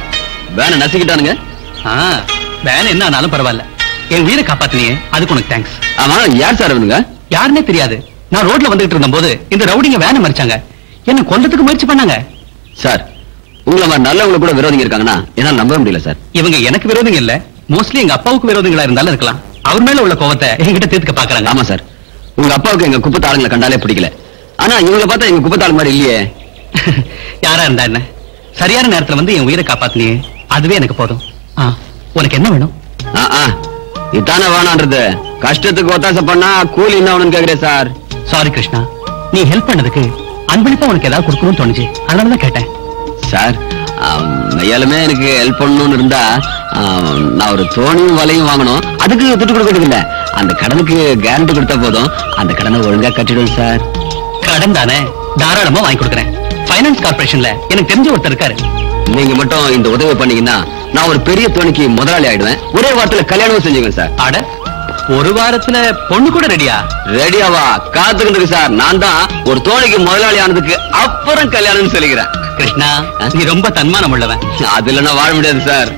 வேனை நசுக்கிட்டானுங்க? வேன் என்ன ஆனாலும் பரவாயில்ல, என் உயிரை காப்பாத்தினியே அதுக்கு உனக்கு தேங்க்ஸ். ஆமா, யார் சார் அவனுங்க? யாருன்னே தெரியாது. நான் ரோட்ல வந்துகிட்டு இருந்த போது இந்த ரவுடிங்க வேனை மறிச்சாங்க. என்ன கொல்றதுக்கு முயற்சி பண்ணாங்க. சார் உங்களை மாதிரி நல்லவங்க கூட விரோதிங்க இருக்காங்கன்னா என்னால நம்பவே முடியல சார். இவங்க எனக்கு விரோதிங்க இல்ல, மோஸ்ட்லி எங்க அப்பாவுக்கு விரோதிகளா இருந்தாலும் இருக்கலாம். அவர் மேல உள்ள கோவத்தை என்கிட்ட தீர்த்துக்க பாக்குறாங்க. ஆமா சார், உங்க அப்பாவுக்கு எங்க குப்பத்தாளுங்களை கண்டாலே பிடிக்கல. ஆனா இவங்களை பார்த்தா எங்க குப்பத்தாளு மாதிரி இல்லையே. யாரா இருந்தா என்ன, சரியான நேரத்துல வந்து என் உயிரை காப்பாத்தினியே, அதுவே எனக்கு போதும். உனக்கு என்ன வேணும்? இதானே வேணான்றது. கஷ்டத்துக்கு ஒத்தாசை பண்ணா கூலி என்ன வேணும்னு கேக்குறேன் சார். சாரி கிருஷ்ணா, நீ ஹெல்ப் பண்ணதுக்கு அன்பளிப்பா உனக்கு ஏதாவது கொடுக்கணும்னு தோணுச்சு, அதனாலதான் கேட்டேன். சார் மையாலுமே எனக்கு ஹெல்ப் பண்ணணும்னு இருந்தா நான் ஒரு தோணியும் வலையும் வாங்கணும். அதுக்கு துட்டு கொடுக்கறது இல்ல, அந்த கடனுக்கு கேரண்டி கொடுத்தா போதும். அந்த கடனை ஒழுங்கா கட்டிடுவேன் சார். கடன் தானே, தாராளமா வாங்கி கொடுக்குறேன். பைனான்ஸ் கார்பரேஷன்ல எனக்கு தெரிஞ்ச ஒருத்தர் இருக்காரு. நீங்க மட்டும் இந்த உதவி பண்ணீங்கன்னா நான் ஒரு பெரிய தோணிக்கு முதலாளி ஆயிடுவேன். ஒரே வாரத்துல கல்யாணமும் செஞ்சுக்கேன் சார். ஆட ஒரு வாரத்துல பொண்ணு கூட ரெடியா? ரெடியாவா? காத்துக்கிட்டு சார். நான் தான் ஒரு தோணிக்கு முதலாளி ஆனதுக்கு அப்புறம் கல்யாணம் சொல்லிக்கிறேன். கிருஷ்ணா, நீ ரொம்ப தன்மானம் உள்ளவன். அது இல்லைன்னா வாழ முடியாது சார்.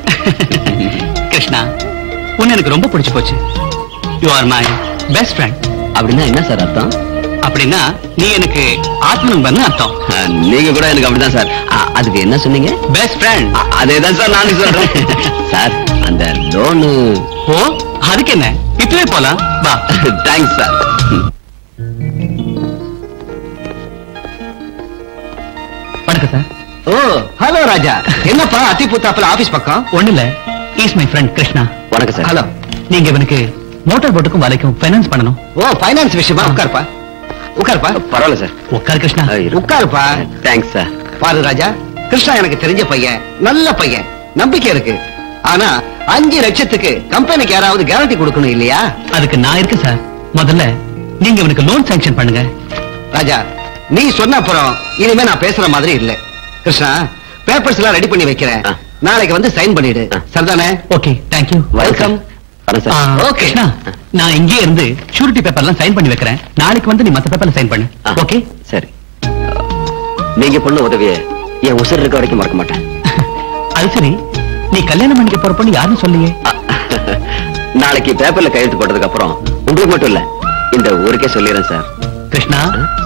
கிருஷ்ணா, உன்னை எனக்கு ரொம்ப பிடிச்சு போச்சு. You are my best friend. அப்படின்னா என்ன சார் அர்த்தம்? அப்படின்னா நீ எனக்கு ஆத்ம நண்பன் அர்த்தம். நீங்க கூட எனக்கு அப்படிதான் சார். அதுக்கு என்ன சொன்னீங்க? Best friend. அதேதான் சார் நானும் சொல்றேன். சார் அந்த லோனு. ஓ, அதுக்கு என்ன, இப்பவே போலாம் வா. Thanks sir. வணக்கம் சார். ஓ ஹலோ ராஜா. என்னப்பா அத்திபுத்தாப்புல ஆபீஸ் பக்கம்? ஒண்ணு இல்ல, இஸ் மை ஃப்ரெண்ட் கிருஷ்ணா. வணக்கம் சார். ஹலோ. நீங்க இவனுக்கு மோட்டார் போட்டுக்கும் வலைக்கும் ஃபைனான்ஸ் பண்ணணும். ஓ ஃபைனான்ஸ் விஷயமா? உட்காருப்பா உட்காருப்பா. பரவாயில்ல சார். உட்கார் கிருஷ்ணா. உட்காருப்பா. Thanks sir. பாரு ராஜா, கிருஷ்ணா எனக்கு தெரிஞ்ச பையன், நல்ல பையன், நம்பிக்கை இருக்கு. ஆனா 5 லட்சத்துக்கு கம்பெனிக்கு யாராவது கேரண்டி கொடுக்கணும் இல்லையா? அதுக்கு நான் இருக்கு சார். முதல்ல நீங்க இவனுக்கு லோன் சாங்ஷன் பண்ணுங்க. ராஜா, நீ சொன்ன அப்புறம் இனிமே நான் பேசுற மாதிரி இல்ல. கிருஷ்ணா, பேப்பர்ஸ் எல்லாம் ரெடி பண்ணி வைக்கிறேன். நாளைக்கு வந்து சைன் பண்ணிடு. சரிதானே? Okay, thank you. Welcome. Okay Krishna, நான் இங்கே இருந்து ஷூரிட்டி பேப்பர்லாம் சைன் பண்ணி வைக்கிறேன். நாளைக்கு வந்து நீ மத்த பேப்பர்ல சைன் பண்ணு. ஓகே சரி. நீங்க பண்ண உதவியை என் உசுர் இருக்க வரைக்கும் மறக்க மாட்டேன். அது சரி, நீ கல்யாணம் பண்ணிக்க போற பொண்ணு யாருன்னு சொல்லியே? நாளைக்கு பேப்பர்ல கையெழுத்து போட்டதுக்கு அப்புறம் உங்களுக்கு மட்டும் இல்ல, இந்த ஊருக்கே சொல்லிடுறேன் சார். கிருஷ்ணா,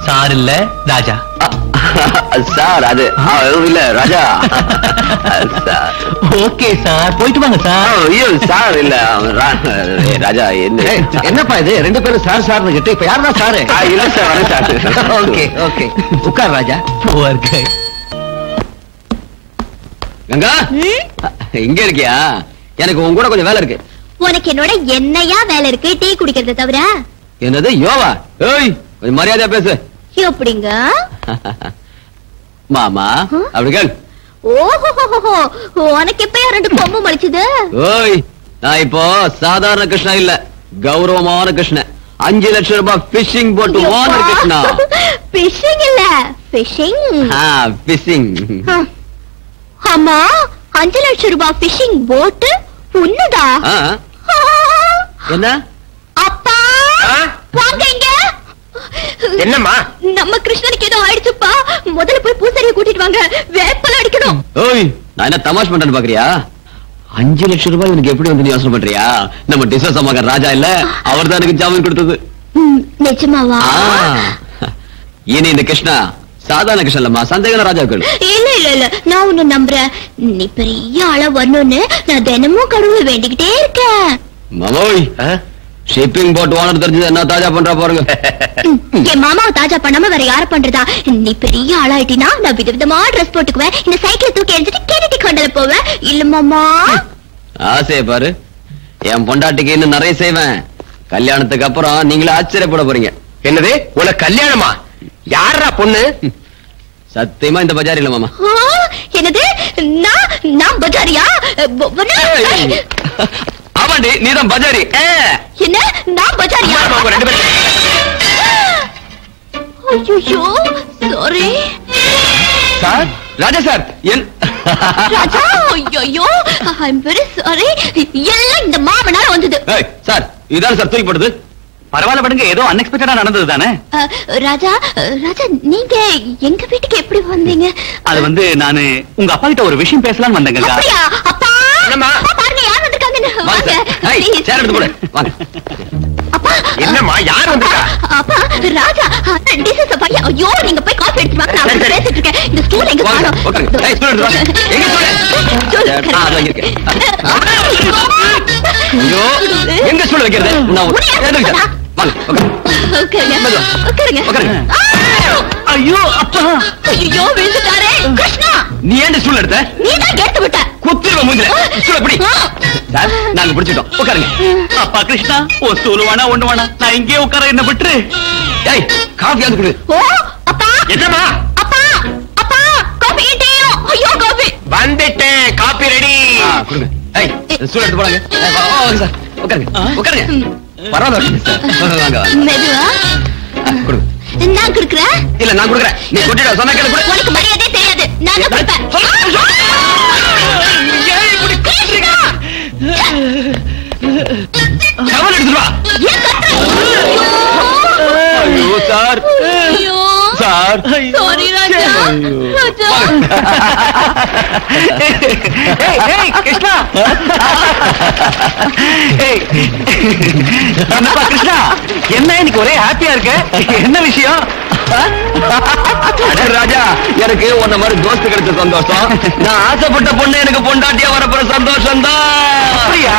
சார் இல்ல ராஜா. சார் அது இல்ல ராஜா. ஓகே சார், போயிட்டு வாங்க சார். ஐயோ சார் இல்ல ராஜா. என்னப்பா இது ரெண்டு பேரும் சார் சார்னு கிட்ட இப்ப யாருதான் சார்? இல்ல சார், வரேன் சார். ஓகே ஓகே, உட்கார் ராஜா. கங்கா, இங்க இருக்கியா? எனக்கு உன் கூட கொஞ்சம் வேலை இருக்கு. உனக்கு என்னோட என்னையா வேலை இருக்கு? டீ குடிக்கிறத தவிர. என்னது யோவா? ஏய் கொஞ்சம் மரியாதையா பேசு. எப்படிங்க மாமா? அப்படி கேள். ஓஹோ, உனக்கு எப்ப 2 கொம்பு மடிச்சது? ஓய், நான் இப்போ சாதாரண கிருஷ்ணா இல்ல, கௌரவமான கிருஷ்ண. 5 லட்சம் ரூபாய் பிஷிங் போட்டு ஓனர் கிருஷ்ணா. பிஷிங் இல்ல, பிஷிங். பிஷிங். ஆமா, 5 லட்சம் ரூபாய் பிஷிங் போட்டு உன்னதா? என்ன அப்பா வாங்க இங்க. என்னம்மா? நம்ம கிருஷ்ணனுக்கு ஏதோ ஆயிடுச்சுப்பா. முதல்ல போய் பூசாரியை கூட்டிட்டு வாங்க, வேப்பல அடிக்கணும். ஓய், நான் என்ன தமாஷ் பண்றேன்னு பாக்குறியா? 5 லட்சம் ரூபாய் எனக்கு எப்படி வந்து யோசனை பண்றியா? நம்ம டிசோசா மகன் ராஜா இல்ல, அவர் தான் எனக்கு ஜாமீன் கொடுத்தது. நிஜமாவா? இனி இந்த கிருஷ்ணா சாதாரண கிருஷ்ணன் இல்லம்மா, சந்தேகம் ராஜாக்கள். இல்ல இல்ல இல்ல, நான் உன்னை நம்புறேன். நீ பெரிய ஆளா வரணும்னு நான் தினமும் கடவுளை வேண்டிக்கிட்டே இருக்கேன். மாமோய், ஷிப்பிங் போட் ஓனர் தெரிஞ்சது என்ன தாஜா பண்றா பாருங்க. என் மாமாவை தாஜா பண்ணாம வேற யார பண்றதா? நீ பெரிய ஆளாயிட்டினா நான் விதவிதமா ட்ரெஸ் போட்டுக்குவேன். இந்த சைக்கிள் தூக்கி எரிஞ்சிட்டு கேரட்டி கொண்டல போவேன். இல்ல மாமா? ஆசைய பாரு, என் பொண்டாட்டிக்கு இன்னும் நிறைய செய்வேன். கல்யாணத்துக்கு அப்புறம் நீங்களே ஆச்சரியப்பட போறீங்க. என்னது, உனக்கு கல்யாணமா? யாரா பொண்ணு? சத்தியமா இந்த பஜார் இல்ல மாமா. என்னது, நான் பஜாரியா? ஆமாண்டி, நீதான் பஜாரி. என்ன, நான் பஜாரியா? ஐயோ சாரி சார். ராஜா சார். ராஜா, ஐயோ ஐ அம் வெரி சாரி. எல்லாம் இந்த மாமனால வந்தது. சார், இதான் சார் தூக்கி போடுது. பரவாயில்ல படுங்க, ஏதோ அன்எக்ஸ்பெக்டடா நடந்தது தானே. ராஜா, ராஜா நீங்க எங்க வீட்டுக்கு எப்படி வந்தீங்க? அது வந்து நானு உங்க அப்பா கிட்ட ஒரு விஷயம் பேசலாம்னு வந்தேங்க. அப்படியா? அப்பா பாருங்க யார் வந்திருக்காங்கன்னு. வாங்க. சேர் எடுத்து போடு. வாங்க. அப்பா என்னம்மா யார் வந்திருக்கா? அப்பா ராஜா டிசஸ் அப்பா ஐயோ நீங்க போய் காஃபி எடுத்து வாங்க நான் பேசிட்டு இருக்கேன் இந்த ஸ்டூல் எங்க காணோம் ஏய் ஸ்டூல் எடுத்து வாங்க எங்க ஸ்டூல் அது இருக்கு ஐயோ எங்க ஸ்டூல் வைக்கிறது நான் வாங்க உட்காருங்க ஐயோ அப்பா ஐயோ விழுந்துட்டாரே கிருஷ்ணா நீ ஏன் ஸ்டூல் எடுத்த நீ தான் எடுத்து விட்ட குத்திடுவ மூஞ்சில ஸ்டூல் எப்படி சார் நாங்க பிடிச்சிட்டோம் உட்காருங்க அப்பா கிருஷ்ணா ஒரு ஸ்டூல் வேணா ஒண்ணு வேணா நான் இங்கே உட்கார என்ன விட்டுரு ஏய் காஃபி வந்து குடு ஓ அப்பா என்னம்மா அப்பா அப்பா காபி டீயோ ஐயோ காபி வந்துட்டேன், காப்பி ரெடி. கொடுங்க. ஏய் ஸ்டூல் எடுத்து போறாங்க வாங்க சார் உட்காருங்க உட்காருங்க பரவாயில்ல சார் வாங்க வாங்க மெதுவா கொடுங்க நான் குடுக்குறேன் இல்ல நான் கொடுக்குறேன் நீ கொட்டிட சொன்னா கேளு கொடு உனக்கு மரியாதை தெரியாது நான் தான் கொடுப்பேன் கிருஷ்ணா டவல் எடுத்து வா ஏன் கத்துற ஐயோ சார் ஐயோ சார் சாரி ராஜா ராஜா ஏய் கிருஷ்ணா ஏய் என்னப்பா கிருஷ்ணா என்ன இன்னைக்கு ஒரே ஹாப்பியா இருக்க என்ன விஷயம் ராஜா எனக்கு உன்ன மாதிரி தோஸ்து கிடைச்ச சந்தோஷம் நான் ஆசைப்பட்ட பொண்ணு எனக்கு பொண்டாட்டியா வரப்போற சந்தோஷம் தான் அப்படியா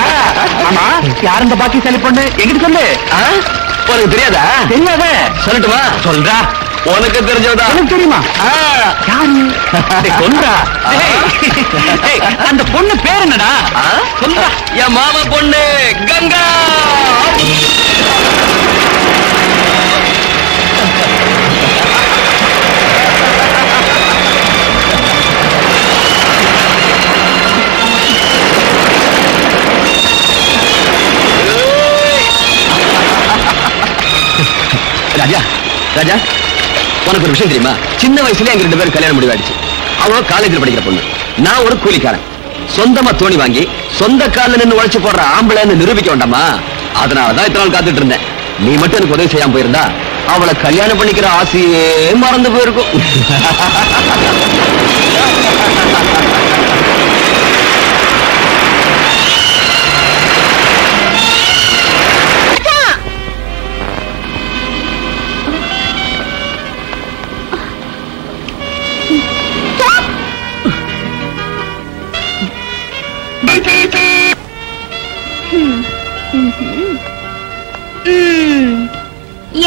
ஆமா யார் இந்த பாக்கியசாலி பொண்ணு எங்கிட்ட சொல்லு உனக்கு தெரியாதா தெரியாத சொல்லட்டுமா சொல்றா உனக்கு தெரிஞ்சதா உனக்கு தெரியுமா யாரு சொல்றா அந்த பொண்ணு பேர் என்னடா சொல்றா என் மாமா பொண்ணு கங்கா ராஜா ராஜா உனக்கு ஒரு விஷயம் தெரியுமா சின்ன வயசுல எங்க 2 பேரும் கல்யாணம் முடிவாயிடுச்சு அவ காலேஜில் படிக்கிற பொண்ணு நான் ஒரு கூலிக்காரன் சொந்தமா தோணி வாங்கி சொந்த காலில் நின்று உழைச்சு போடுற ஆம்பளைன்னு நிரூபிக்க வேண்டாமா அதனாலதான் இத்தனை நாள் காத்துட்டு இருந்தேன் நீ மட்டும் எனக்கு உதவி செய்யாம போயிருந்தா அவளை கல்யாணம் பண்ணிக்கிற ஆசையே மறந்து போயிருக்கும்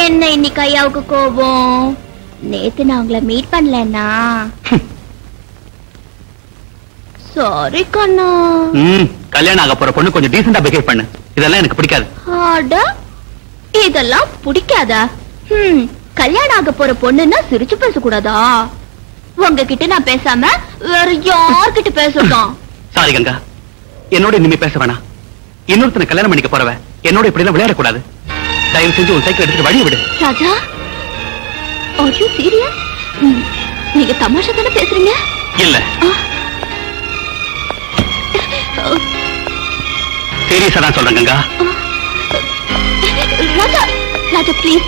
என்ன இன்னைக்கு ஐயாவுக்கு கோபம் நேத்து நான் உங்களை மீட் பண்ணலன்னா சாரி கண்ணா கல்யாணம் ஆக போற பொண்ணு கொஞ்சம் டீசெண்டா பிஹேவ் பண்ணு இதெல்லாம் எனக்கு பிடிக்காது ஆடா இதெல்லாம் பிடிக்காதா கல்யாணம் ஆக போற பொண்ணுன்னா சிரிச்சு பேசக்கூடாதா உங்ககிட்ட நான் பேசாம வேற யார்கிட்ட பேசட்டும் சாரி கங்கா என்னோட இனிமே பேச வேணாம் இன்னொருத்தனை கல்யாணம் பண்ணிக்க போறவ என்னோட இப்படி எல்லாம் விளையாடக்கூடாது தயவு செஞ்சு உன் சைக்கிள் எடுத்துட்டு வழிய விடு ராஜா are you serious நீங்க தமாஷா தானே பேசுறீங்க இல்ல சீரியஸா தான் சொல்றேன் Ganga Raja Raja please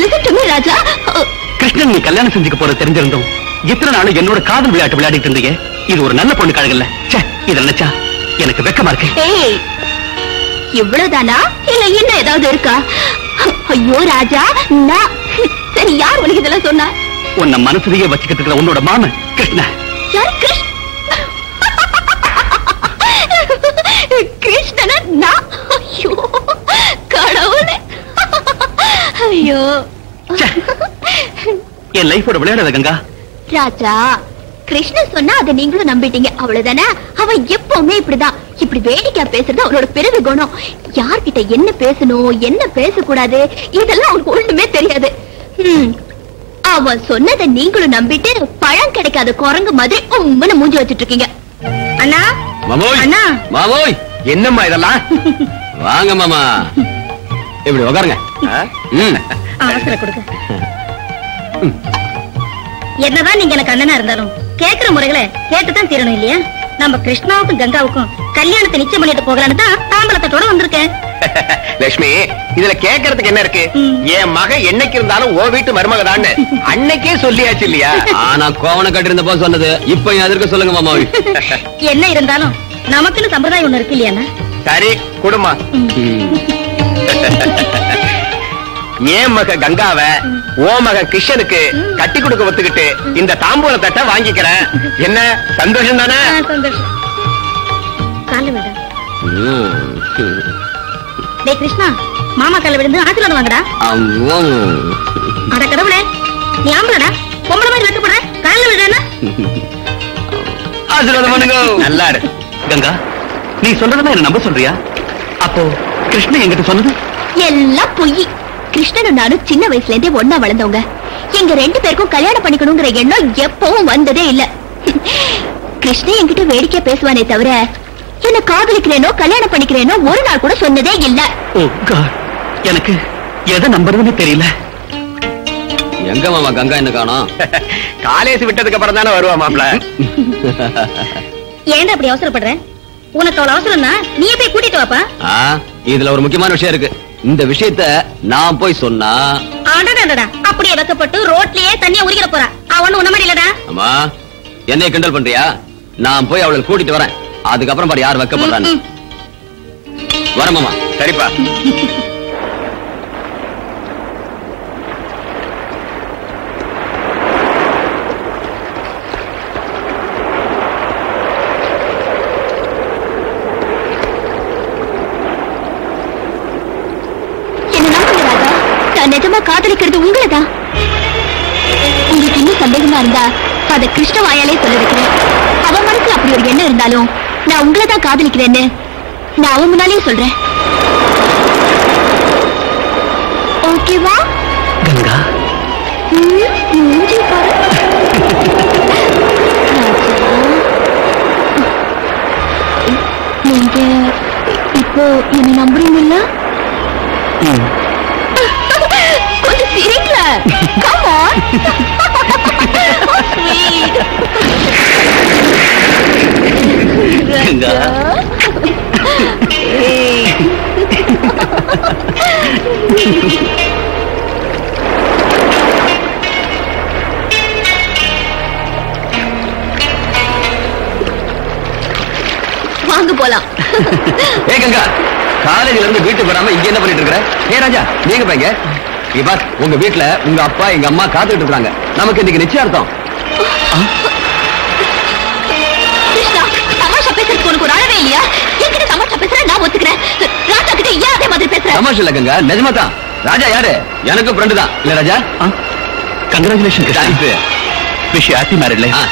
listen to me ராஜா கிருஷ்ணன் நீ கல்யாணம் செஞ்சுக்க போற தெரிஞ்சிருந்தோம் இத்தனை நாள் என்னோட காதல் விளையாட்டு விளையாடிட்டு இருந்தீங்க இது ஒரு நல்ல பொண்ணு கழகல்ல இத நினைச்சா எனக்கு வெக்கமா இருக்கு ஏய் இவ்வளவுதானா இல்ல இன்னும் ஏதாவது இருக்கா ஐயோ ராஜா நான் சரி யார் உனக்கு இதெல்லாம் சொன்னா உன்னை மனசுலயே வச்சுக்கிட்டு இருக்கிற உன்னோட மாமன் கிருஷ்ண யார் கிருஷ்ணனா நான் ஐயோ கடவுளே ஐயோ என் லைஃபோட விளையாடாத கங்கா ராஜா கிருஷ்ணன் சொன்னா அதை நீங்களும் நம்பிட்டீங்க அவ்வளவுதானே அவன் எப்பவுமே இப்படிதான் இப்படி வேடிக்கையா பேசுறது அவனோட பிறகு குணம் யார்கிட்ட என்ன பேசணும் என்ன பேசக்கூடாது இதெல்லாம் அவனுக்கு ஒண்ணுமே தெரியாது அவன் சொன்னதை நீங்களும் நம்பிட்டு பழம் கிடைக்காத குரங்கு மாதிரி உம்மன மூஞ்சி வச்சிட்டு இருக்கீங்க அண்ணா அண்ணா மாமோய் என்னம்மா இதெல்லாம் வாங்க மாமா இப்படி உட்காருங்க அவசர கொடுக்க என்னதான் நீங்க எனக்கு அண்ணனா இருந்தாலும் கேக்குற முறைகளை கேட்டுதான் தீரணும் இல்லையா நம்ம கிருஷ்ணாவுக்கும் கங்காவுக்கும் கல்யாணத்தை நிச்சயம் பண்ணிட்டு போகலான்னு தான் தாம்பலத்தோட வந்திருக்கேன் லட்சுமி இதுல கேட்கறதுக்கு என்ன இருக்கு என் மக என்னைக்கு இருந்தாலும் ஓ வீட்டு மருமகதான்னு அன்னைக்கே சொல்லியாச்சு இல்லையா ஆனா கோவண கட்டிருந்த போது சொன்னது இப்ப எதற்கு சொல்லுங்க மாமா என்ன இருந்தாலும் நமக்குன்னு சம்பிரதாயம் ஒண்ணு இருக்கு இல்லையா சரி குடுமா ஏன் மக கங்காவ ஓ மக கிருஷ்ணனுக்கு கட்டி கொடுக்க ஒத்துக்கிட்டு இந்த தாம்பூல தட்டை வாங்கிக்கிறேன். என்ன சந்தோஷம் தானே? சந்தோஷம். கால விட டேய் கிருஷ்ணா, மாமா கால விழுந்து ஆசீர்வாதம் வாங்கடா. அட கடவுளே, நீ ஆம்பளடா, பொம்பளை மாதிரி வெட்டப்பட கால விடுறா. ஆசீர்வாதம் பண்ணுங்க. நல்லா இரு கங்கா. நீ சொல்றதெல்லாம் என்ன நம்ப சொல்றியா? அப்போ கிருஷ்ணன் என்கிட்ட சொன்னது எல்லாம் பொய். கிருஷ்ணனும் நானும் சின்ன வயசுல இருந்தே ஒன்னா வளர்ந்தவங்க. எங்க 2 பேருக்கும் கல்யாணம் பண்ணிக்கணுங்கிற எண்ணம் எப்பவும் வந்ததே இல்ல. கிருஷ்ணன் என்கிட்ட வேடிக்கையா பேசுவானே தவிர என்ன காதலிக்கிறேனோ கல்யாணம் பண்ணிக்கிறேனோ ஒரு நாள் கூட சொன்னதே இல்ல. ஓ காட், எனக்கு எதை நம்புறதுன்னு தெரியல. எங்க மாமா கங்கா என்ன காணோம்? காலேஜ் விட்டதுக்கு அப்புறம் தானே வருவா மாப்ள. ஏன்டா அப்படி அவசரப்படுற? உனக்கு அவ்வளவு அவசரம்னா நீயே போய் கூட்டிட்டு வாப்பா. இதுல ஒரு முக்கியமான விஷயம் இருக்கு. இந்த விஷயத்த நான் போய் சொன்னா அடடடடா, அப்படியே வைக்கப்பட்டு ரோட்லயே தண்ணிய உரிக்கிற போறா. அவன் உன்ன மாதிரி இல்லடா. அம்மா, என்னைய கிண்டல் பண்றியா? நான் போய் அவளை கூட்டிட்டு வரேன். அதுக்கப்புறம் பாரு யார் வைக்கப்படுறான்னு. வரேன் மாமா. சரிப்பா. நான் நிஜமா காதலிக்கிறது உங்களதான். உங்களுக்கு இன்னும் சந்தேகமா இருந்தா அத கிருஷ்ண வாயாலே சொல்ல வைக்கிறேன். அவன் மனசுல அப்படி ஒரு எண்ணம் இருந்தாலும் நான் உங்களை தான் காதலிக்கிறேன்னு நான் அவன் முன்னாலேயே சொல்றேன். ஓகேவா கங்கா? மூஞ்சி பாரு. நீங்க இப்போ என்ன நம்புறீங்கல்ல? கொஞ்சம் சிரிக்கல. Come on. Sweet. கங்கா. வாங்க போலாம். ஏ கங்கா, காலேஜ்ல இருந்து வீட்டுக்கு வராம இங்க என்ன பண்ணிட்டு இருக்கற? ஏ ராஜா, நீங்க போங்க. இங்க பார், உங்க வீட்ல உங்க அப்பா எங்க அம்மா காத்துக்கிட்டு இருக்காங்க. நமக்கு இன்னைக்கு நிச்சயார்த்தம். கிருஷ்ணா, தமாஷா பேசுறதுக்கு உனக்கு ஒரு அளவே இல்லையா? என்கிட்ட தமாஷா பேசுற நான் ஒத்துக்கிறேன். ராஜா கிட்ட ஏன் அதே மாதிரி பேசுற? தமாஷா இல்ல கங்கா, நிஜமா தான். ராஜா யாரு? எனக்கு ஃப்ரெண்டு தான். இல்ல Raja? Congratulation. Thanks. Wish you happy married life.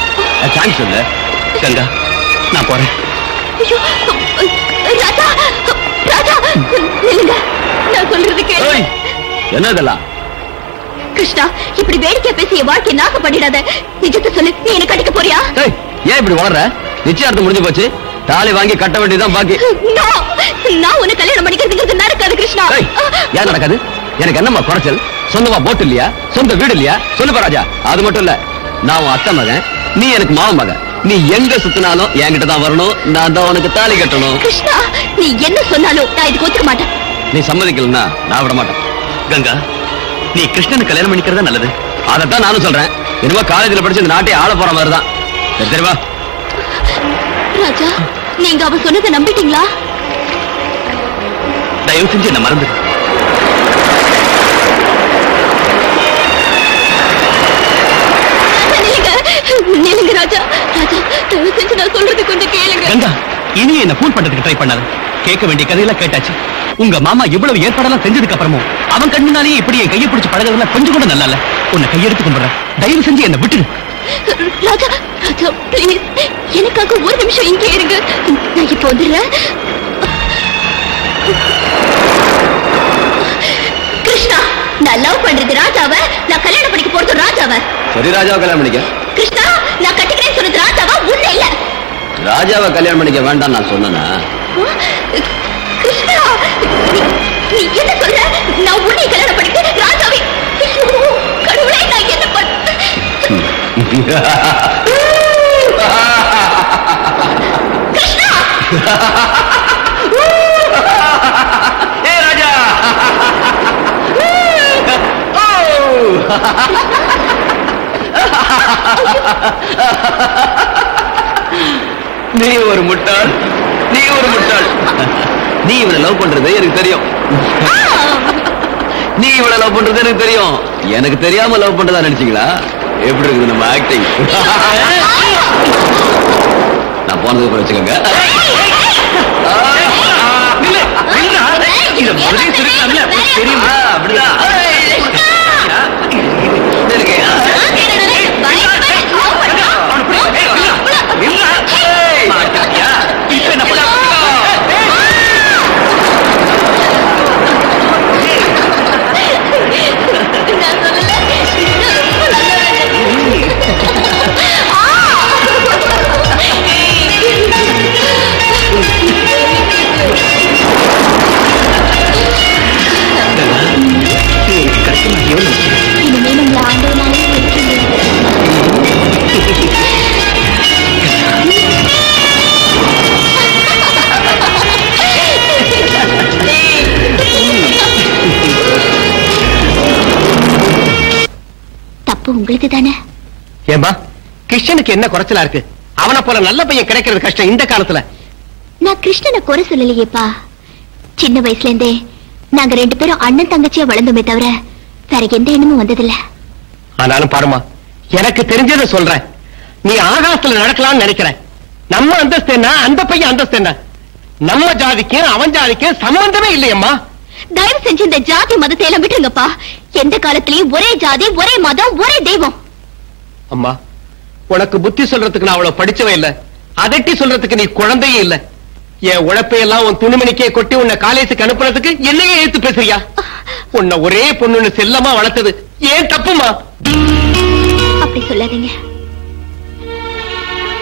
Thanks இல்ல கங்கா, நான் போறேன். ஐயோ, ராஜா, ராஜா, நில்லுங்க. நான் சொல்றது கேளு. என்ன இதெல்லாம்? கிருஷ்ணா, இப்படி வேடிக்கை பேசி என் வாழ்க்கையை நாச பண்ணிடாத. நிஜத்தை சொல்லு, நீ என்ன கட்டிக்க போறியா? ஏன் இப்படி வளர்ற? நிச்சயார்த்தம் முடிஞ்சு போச்சு. தாலி வாங்கி கட்ட வேண்டியதான் பாக்கி. நான் உன்னை கல்யாணம் பண்ணிக்கிறதுங்கிறது நடக்காது கிருஷ்ணா. ஏன் நடக்காது? எனக்கு என்னம்மா குறைச்சல்? சொந்தமா போட்டு இல்லையா? சொந்த வீடு இல்லையா? சொல்லுப்பா ராஜா. அது மட்டும் இல்ல, நான் உன் அத்தை மகன், நீ எனக்கு மாவன் மகன். நீ எங்க சுத்தினாலும் என்கிட்ட தான் வரணும். நான் தான் உனக்கு தாலி கட்டணும். கிருஷ்ணா, நீ என்ன சொன்னாலும் நான் இதுக்கு ஒத்துக்க மாட்டேன். நீ சம்மதிக்கலன்னா நான் விட மாட்டேன். கங்கா, நீ கிருஷ்ணனை கல்யாணம் பண்ணிக்கிறதா நல்லது. அதைத்தான் நானும் சொல்றேன். இனிமே காலேஜ்ல படிச்சு இந்த நாட்டை ஆள போற மாதிரிதான். சரிவா ராஜா, நீங்க அவ சொன்னதை நம்பிட்டீங்களா? தயவு செஞ்சு என்ன மறந்து. நில்லுங்க ராஜா. ராஜா, தயவு செஞ்சு நான் சொல்றது கொஞ்சம் கேளுங்க. கங்கா, இனி என்ன ஃபோன் பண்றதுக்கு ட்ரை பண்ணாத. கேட்க வேண்டிய கதையெல்லாம் கேட்டாச்சு. உங்க மாமா இவ்வளவு ஏற்பாடெல்லாம் செஞ்சதுக்கு அப்புறமும் அவன் கண்ணுனாலேயே இப்படி என் கையை பிடிச்சு பழகிறதுல கொஞ்சம் கூட நல்லா இல்ல. உன்னை கையெடுத்து கும்பிடுறேன். தயவு செஞ்சு என்ன விட்டுரு. ராஜா, ராஜா, ப்ளீஸ், எனக்காக ஒரு நிமிஷம் இங்கே இருங்க. நான் இப்ப வந்துடுறேன். கிருஷ்ணா, நான் லவ் பண்றது ராஜாவ, நான் கல்யாணம் பண்ணிக்க போறது ராஜாவ. சரி, ராஜாவை கல்யாணம் பண்ணிக்க. கிருஷ்ணா, நான் கட்டிக்கிறேன்னு சொன்னது ராஜாவா, உன்ன இல்ல. ராஜாவை கல்யாணம் பண்ணிக்க வேண்டாம் நான் சொன்னேனா? கிருஷ்ணா, நீ என்ன சொல்ற? நான் உன்னை கல்யாணம் பண்ணிக்க ராஜாவை. கடவுளே, நான் என்ன பண்ண? கிருஷ்ணா, ஏ ராஜா, நீ ஒரு முட்டாள், நீ ஒரு முட்டாள். நீ இவனை லவ் பண்றது எனக்கு தெரியும். நீ இவ்வளவு லவ் பண்றது எனக்கு தெரியும். எனக்கு தெரியாம லவ் பண்றதா நினைச்சீங்களா? எப்படி இருக்குது நம்ம ஆக்டிங்? நான் போனதுக்கு அப்புறம் வச்சுக்கோங்க. தெரியுமா? அப்படிதான் உங்களுக்கு தானே? ஏம்பா கிருஷ்ணனுக்கு என்ன குறைச்சலா இருக்கு? அவனை போல நல்ல பையன் கிடைக்கிறது கஷ்டம் இந்த காலத்துல. நான் கிருஷ்ணனை குறை சொல்லலையேப்பா. சின்ன வயசுல இருந்தே நாங்க 2 பேரும் அண்ணன் தங்கச்சியா வளர்ந்தோமே தவிர வேற எந்த எண்ணமும் வந்ததில்ல. ஆனாலும் பாருமா, எனக்கு தெரிஞ்சதை சொல்றேன். நீ ஆகாசத்துல நடக்கலாம்னு நினைக்கிற. நம்ம அந்தஸ்து என்ன, அந்த பையன் அந்தஸ்து என்ன? நம்ம ஜாதிக்கு அவன் ஜாதிக்கு சம்பந்தமே இல்லையம்மா. தயவு செஞ்சு இந்த ஜாதி மதத்தை எல்லாம் விட்டுருங்கப்பா. எந்த காலத்திலயும் ஒரே ஜாதி, ஒரே மதம், ஒரே தெய்வம். அம்மா, உனக்கு புத்தி சொல்றதுக்கு நான் அவ்வளவு படிச்சவே இல்ல. அதட்டி சொல்றதுக்கு நீ குழந்தையே இல்ல. என் உழைப்பையெல்லாம் உன் துணிமணிக்கே கொட்டி உன்னை காலேஜுக்கு அனுப்புறதுக்கு என்னையே ஏத்து பேசுறியா? உன்னை ஒரே பொண்ணுன்னு செல்லமா வளர்த்தது ஏன் தப்புமா? அப்படி சொல்லாதீங்க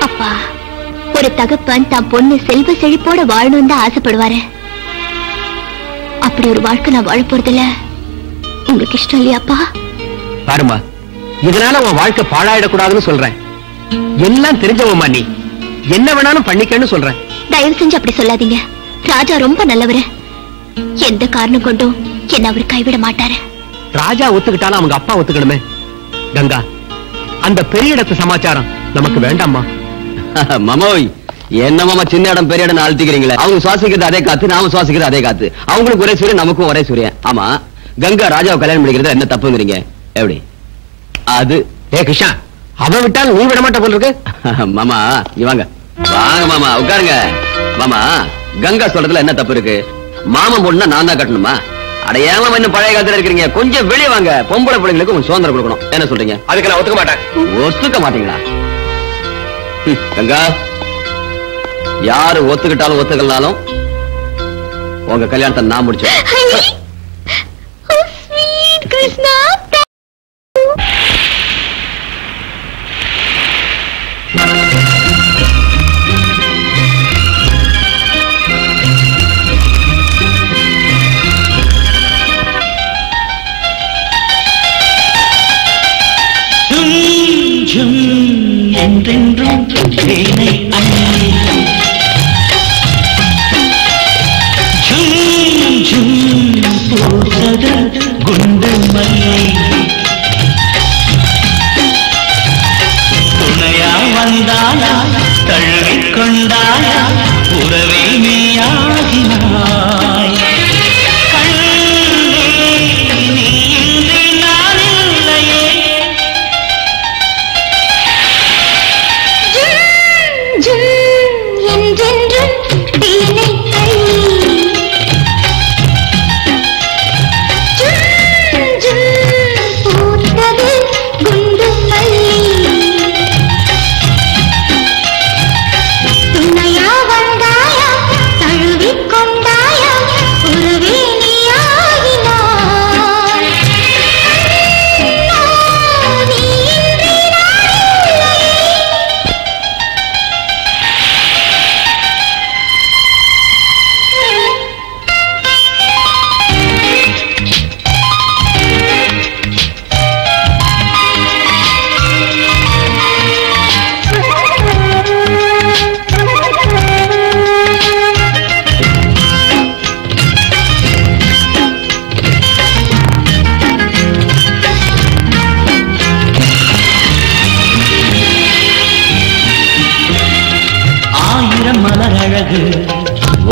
அப்பா. ஒரு தகப்பன் தான் பொண்ணு செல்வ செழிப்போட வாழணும் தான் ஆசைப்படுவாரு. அப்படி ஒரு வாழ்க்கை நான் வாழ போறதில்ல. உங்களுக்கு இஷ்டம் இல்லையாப்பா? பாருமா, இதனால உன் வாழ்க்கை பாழாயிடக்கூடாதுன்னு சொல்றேன். எல்லாம் தெரிஞ்சவமா, நீ என்ன வேணாலும் பண்ணிக்கன்னு சொல்றேன். தயவு செஞ்சு அப்படி சொல்லாதீங்க. ராஜா ரொம்ப நல்லவரு. எந்த காரணம் கொண்டும் என்ன அவர் கைவிட மாட்டாரு. ராஜா ஒத்துக்கிட்டாலும் அவங்க அப்பா ஒத்துக்கணுமே. கங்கா, அந்த பெரிய இடத்து சமாச்சாரம் நமக்கு வேண்டாமா? மாமோய், என்ன மாமா சின்ன இடம் பெரிய இடம் அழுத்திக்கிறீங்களே? அவங்க சுவாசிக்கிறது அதே காத்து, நாம சுவாசிக்கிறது அதே காத்து. அவங்களுக்கு ஒரே சூரியன், நமக்கும் ஒரே சூரியன். ஆமா, கங்கா ராஜாவை கல்யாணம் பண்ணிக்கிறது என்ன தப்புங்கிறீங்க? எப்படி அது? ஏ கிருஷ்ணா, அவன் விட்டாலும் நீ விட மாட்ட போல இருக்கு. மாமா வாங்க வாங்க மாமா, உட்காருங்க. மாமா, கங்கா சொல்றதுல என்ன தப்பு இருக்கு? மாமன் பொண்ணுனா நான் தான் கட்டணுமா? அடையாம இன்னும் பழைய காலத்துல இருக்கிறீங்க. கொஞ்சம் வெளியே வாங்க. பொம்பளை பிள்ளைங்களுக்கு கொஞ்சம் சுதந்திரம் கொடுக்கணும். என்ன சொல்றீங்க? அதுக்கு நான் ஒத்துக்க மாட்டேன். ஒத்துக்க மாட்டீங்களா? கங்கா, யாரு ஒத்துக்கிட்டாலும் ஒத்துக்கலனாலும் உங்க கல்யாணத்தை நான் முடிச்சேன். கிருஷ்ணா, என்றென்றும் தேனை அண்ணே ஜும் ஜும் பூசது குண்டு மல்லை துணையா வந்தாயா தழுவிக் கொண்டாயா உறவே நீயாகினாய்.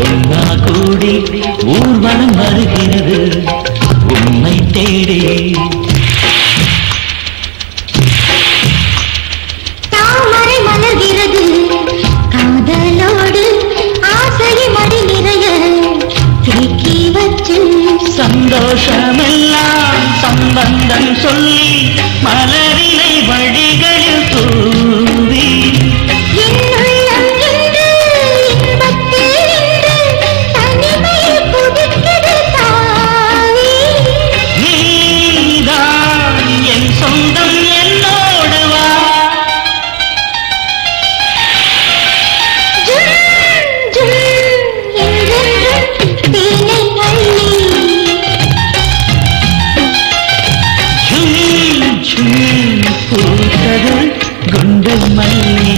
ஒன்னா கூடி ஊர்வலம் வருகிறது. உண்மை பூத்தது குண்டு மல்லி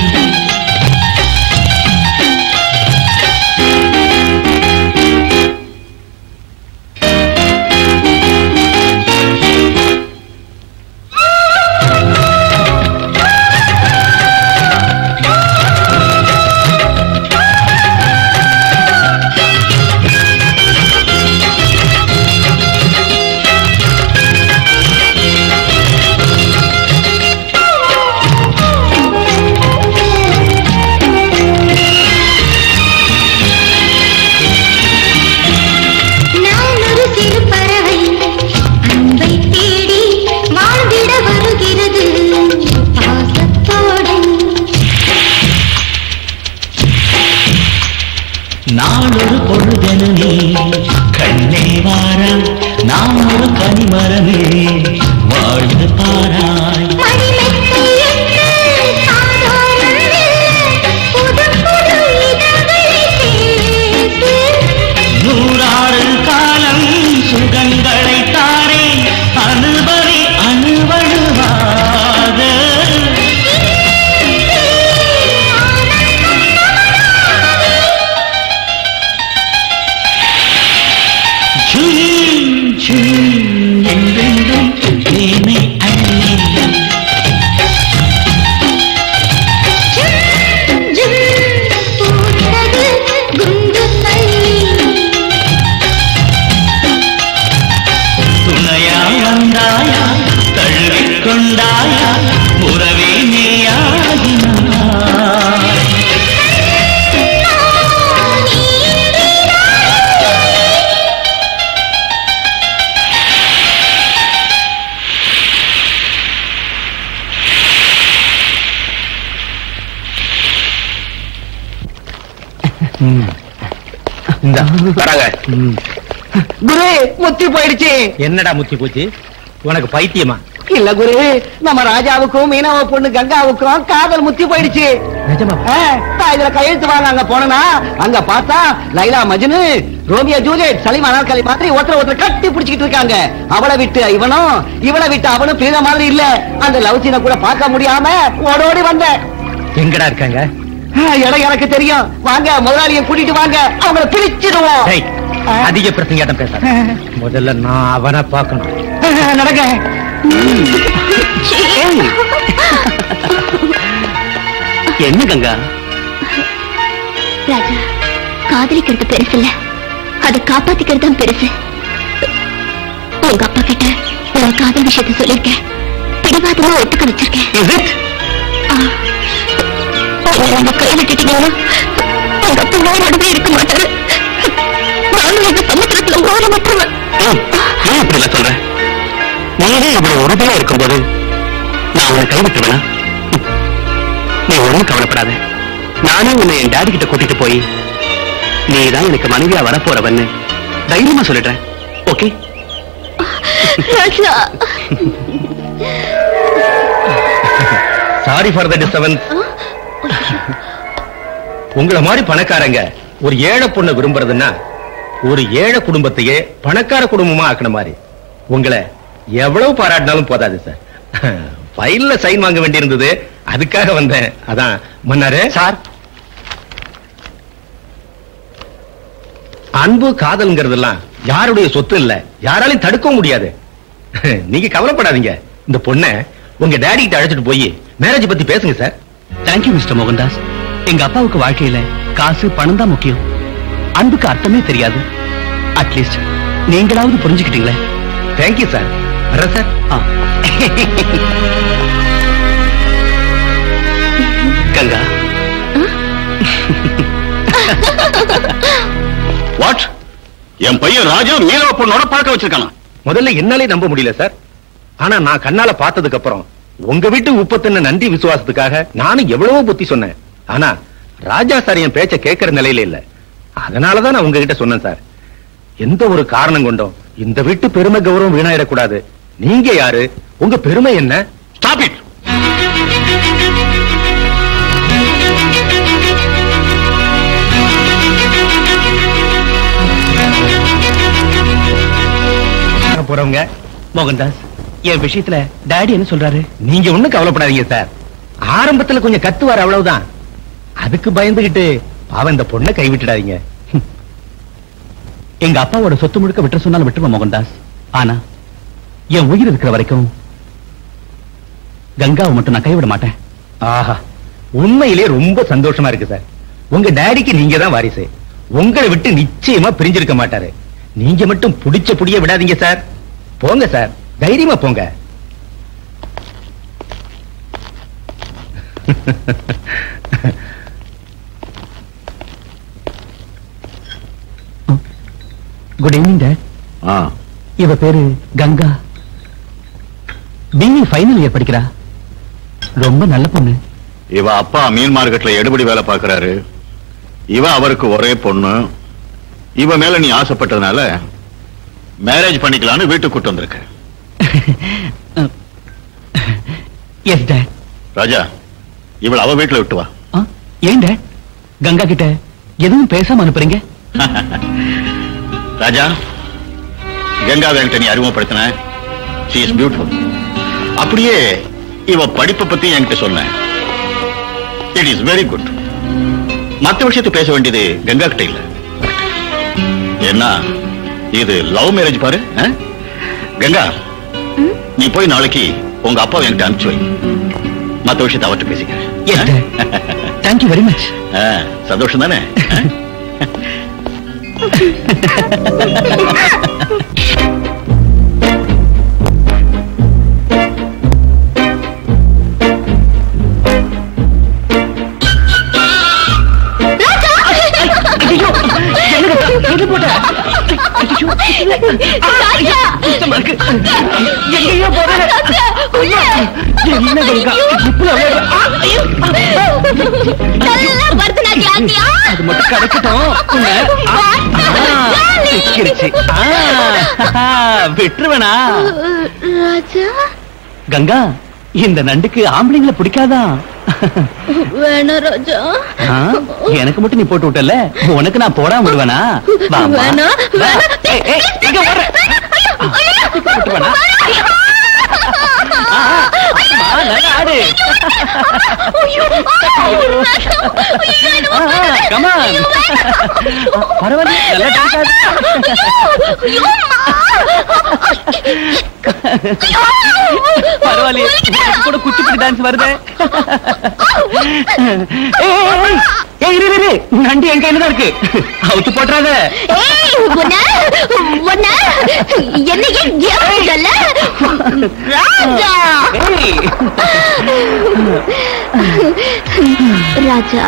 நாளொரு பொழுதென நீ கண்ணே வாரா நான் ஒரு கனிமரமே வாழ்ந்து பாராய் நூறாறு காலம் சுகங்களை தாரே அனுபவி அனுபவாத என்றென்றும் தேனை அள்ளி துணையா வந்தாயா தழுவிக் கொண்டாயா உறவே நீயாகினாய் குரு முத்தி போயிடுச்சு. என்னடா முத்தி போச்சு? உனக்கு பைத்தியமா? இல்ல குரு, நம்ம ராஜாவுக்கும் மீனவ பொண்ணு கங்காவுக்கும் காதல் முத்தி போயிடுச்சு. நிஜமா? நான் இதுல கையெழுத்து வாங்க அங்க போனா அங்க பார்த்தா லைலா மஜ்னு ரோமியோ ஜூலியட் சலீமா நாற்காலி மாதிரி ஒருத்தர் கட்டி பிடிச்சிட்டு இருக்காங்க. அவளை விட்டு இவனும் இவளை விட்டு அவனும் பிரிந்த மாதிரி இல்ல. அந்த லவ் சீனை கூட பார்க்க முடியாம ஓடோடி வந்தேன். எங்கடா இருக்காங்க? இடம் எனக்கு தெரியும். வாங்க முதலாளியை கூட்டிட்டு வாங்க, அவங்கள பிரிச்சிடுவோம். அதிக பிரசங்காட்டம் பேச முதல்ல நான் அவனை பார்க்கணும். நடக்க என்ன கங்கா? ராஜா, காதலிக்கிறது பெருசு இல்ல, அதை காப்பாத்திக்கிறது தான் பெருசு. உங்க அப்பா கிட்ட உங்க காதல் விஷயத்தை சொல்லிருக்கேன். பிடிவாதமா ஒத்துக்க வச்சிருக்கேன். உங்க கை விட்டுட்டீங்கன்னா உங்க அப்பா நடுவே இருக்க மாட்டாரு. நானும் இந்த சமுத்திரத்துல ஓட மாட்டேன். ஏன் இப்படி எல்லாம் சொல்ற? நீயே இவ்வளவு உறுதியா இருக்கும்போது நான் உன்னை கைவிட்டுவேனா? நீ ஒண்ணும் கவலைப்படாத. நானே உன்னை என் டாடி கிட்ட கூட்டிட்டு போய் நீதான் எனக்கு மனைவியா வரப்போறவன்னு தைரியமா சொல்லிடுறேன். Okay? Raja, sorry for the disturbance. உங்களை மாதிரி பணக்காரங்க ஒரு ஏழை பொண்ணை விரும்புறதுன்னா ஒரு ஏழை குடும்பத்தையே பணக்கார குடும்பமா ஆக்கின மாதிரி. உங்களை எவ்வளவு பாராட்டினாலும் போதாது சார். ஃபைல்ல சைன் வாங்க வேண்டியிருந்தது, அதுக்காக வந்தேன். அதான் மன்னாரு சார். அன்பு காதல்ங்கிறதெல்லாம் யாருடைய சொத்து இல்ல, யாராலையும் தடுக்க முடியாது. நீங்க கவலைப்படாதீங்க. இந்த பொண்ணை உங்க டாடி கிட்ட அழைச்சிட்டு போய் மேரேஜ் பத்தி பேசுங்க சார். Thank you mister Mohandas. எங்க அப்பாவுக்கு வாழ்க்கையில காசு பணம் தான் முக்கியம். அன்புக்கு அர்த்தமே தெரியாது. அட்லீஸ்ட் நீங்களாவது புரிஞ்சுக்கிட்டீங்களே. Thank you sir. வர்றேன் சார். கங்கா, வாட்? என் பையன் ராஜா மீனவ பொண்ணோட பழக்க வச்சிருக்கானா? முதல்ல என்னாலே நம்ப முடியல சார். ஆனா நான் கண்ணால பார்த்ததுக்கு அப்புறம் உங்க வீட்டு உப்பத்தின நன்றி விசுவாசத்துக்காக நானும் எவ்வளவோ புத்தி சொன்னேன். ஆனா ராஜா சார் என் பேச்ச கேட்கிற நிலையில இல்ல. அதனாலதான் நான் உங்ககிட்ட சொன்னேன் சார். எந்த ஒரு காரணம் கொண்டோம் இந்த வீட்டு பெருமை கௌரவம் வீணாயிடக்கூடாது. நீங்க யாரு? உங்க பெருமை என்ன? Stop it. போறவங்க மோகன்தாஸ், என் விஷயத்துல டாடி என்ன சொல்றாரு? நீங்க ஒண்ணும் கவலைப்படாதீங்க சார். ஆரம்பத்துல கொஞ்சம் கத்துவார், அவ்வளவுதான். அதுக்கு பயந்துகிட்டு பாவம் இந்த பொண்ணை கைவிட்டுடாதீங்க. எங்க அப்பாவோட சொத்து முழுக்க விட்டு சொன்னாலும் விட்டுருவோம் மோகன்தாஸ். ஆனா என் உயிர் இருக்கிற வரைக்கும் கங்காவை மட்டும் நான் கைவிட மாட்டேன். ஆஹா, உண்மையிலே ரொம்ப சந்தோஷமா இருக்கு சார். உங்க டாடிக்கு நீங்க தான் வாரிசு. உங்களை விட்டு நிச்சயமா பிரிஞ்சிருக்க மாட்டாரு. நீங்க மட்டும் புடிச்ச புடிய விடாதீங்க சார். போங்க சார், தைரியமா போங்க. Good evening dot. இவ பேரு கங்கா. பிஇ ஃபைனல் இயர் படிக்கிறா. ரொம்ப நல்ல பொண்ணு. இவ அப்பா மீன் மார்க்கெட்ல எடுபடி வேலை பார்க்கறாரு. இவ அவருக்கு ஒரே பொண்ணு. இவ மேல நீ ஆசைப்பட்டதுனால மேரேஜ் பண்ணிக்கலான்னு வீட்டுக்கு கூட்டு வந்திருக்க. S dot. ராஜா, இவள அவ வீட்டுல விட்டு வா. ஏன் டாட் கங்கா கிட்ட எதுவும் பேசாம அனுப்புறீங்க? ராஜா, கங்காவை என்கிட்ட நீ அறிமுகப்படுத்தின. she is beautiful. அப்படியே இவ படிப்பை பத்தி என்கிட்ட சொன்ன. It is very good. மற்ற விஷயத்தை பேச வேண்டியது கங்கா கிட்ட இல்ல. ஏன்னா இது லவ் மேரேஜ் பாரு. கங்கா, நீ போய் நாளைக்கு உங்க அப்பா என்கிட்ட அனுப்பிச்சு வை. மற்ற விஷயத்தை அவர்கிட்ட பேசிக்கிறேன். Thank you very much. சந்தோஷம் தானே? அது மட்டும் கிடைக்கட்டும். விட்டுருவேனா? கங்கா, இந்த நண்டுக்கு ஆம்பளைங்களை பிடிக்காதா? வேணா ராஜா. எனக்கு மட்டும் நீ போட்டு விட்டல, உனக்கு நான் போடாம விடுவேனா? பரவாயில்ல, கூட குச்சிப்புடி டான்ஸ் வருது. நண்டு என் கையில தான் இருக்கு, அவுத்து போட்டுறாத. ராஜா,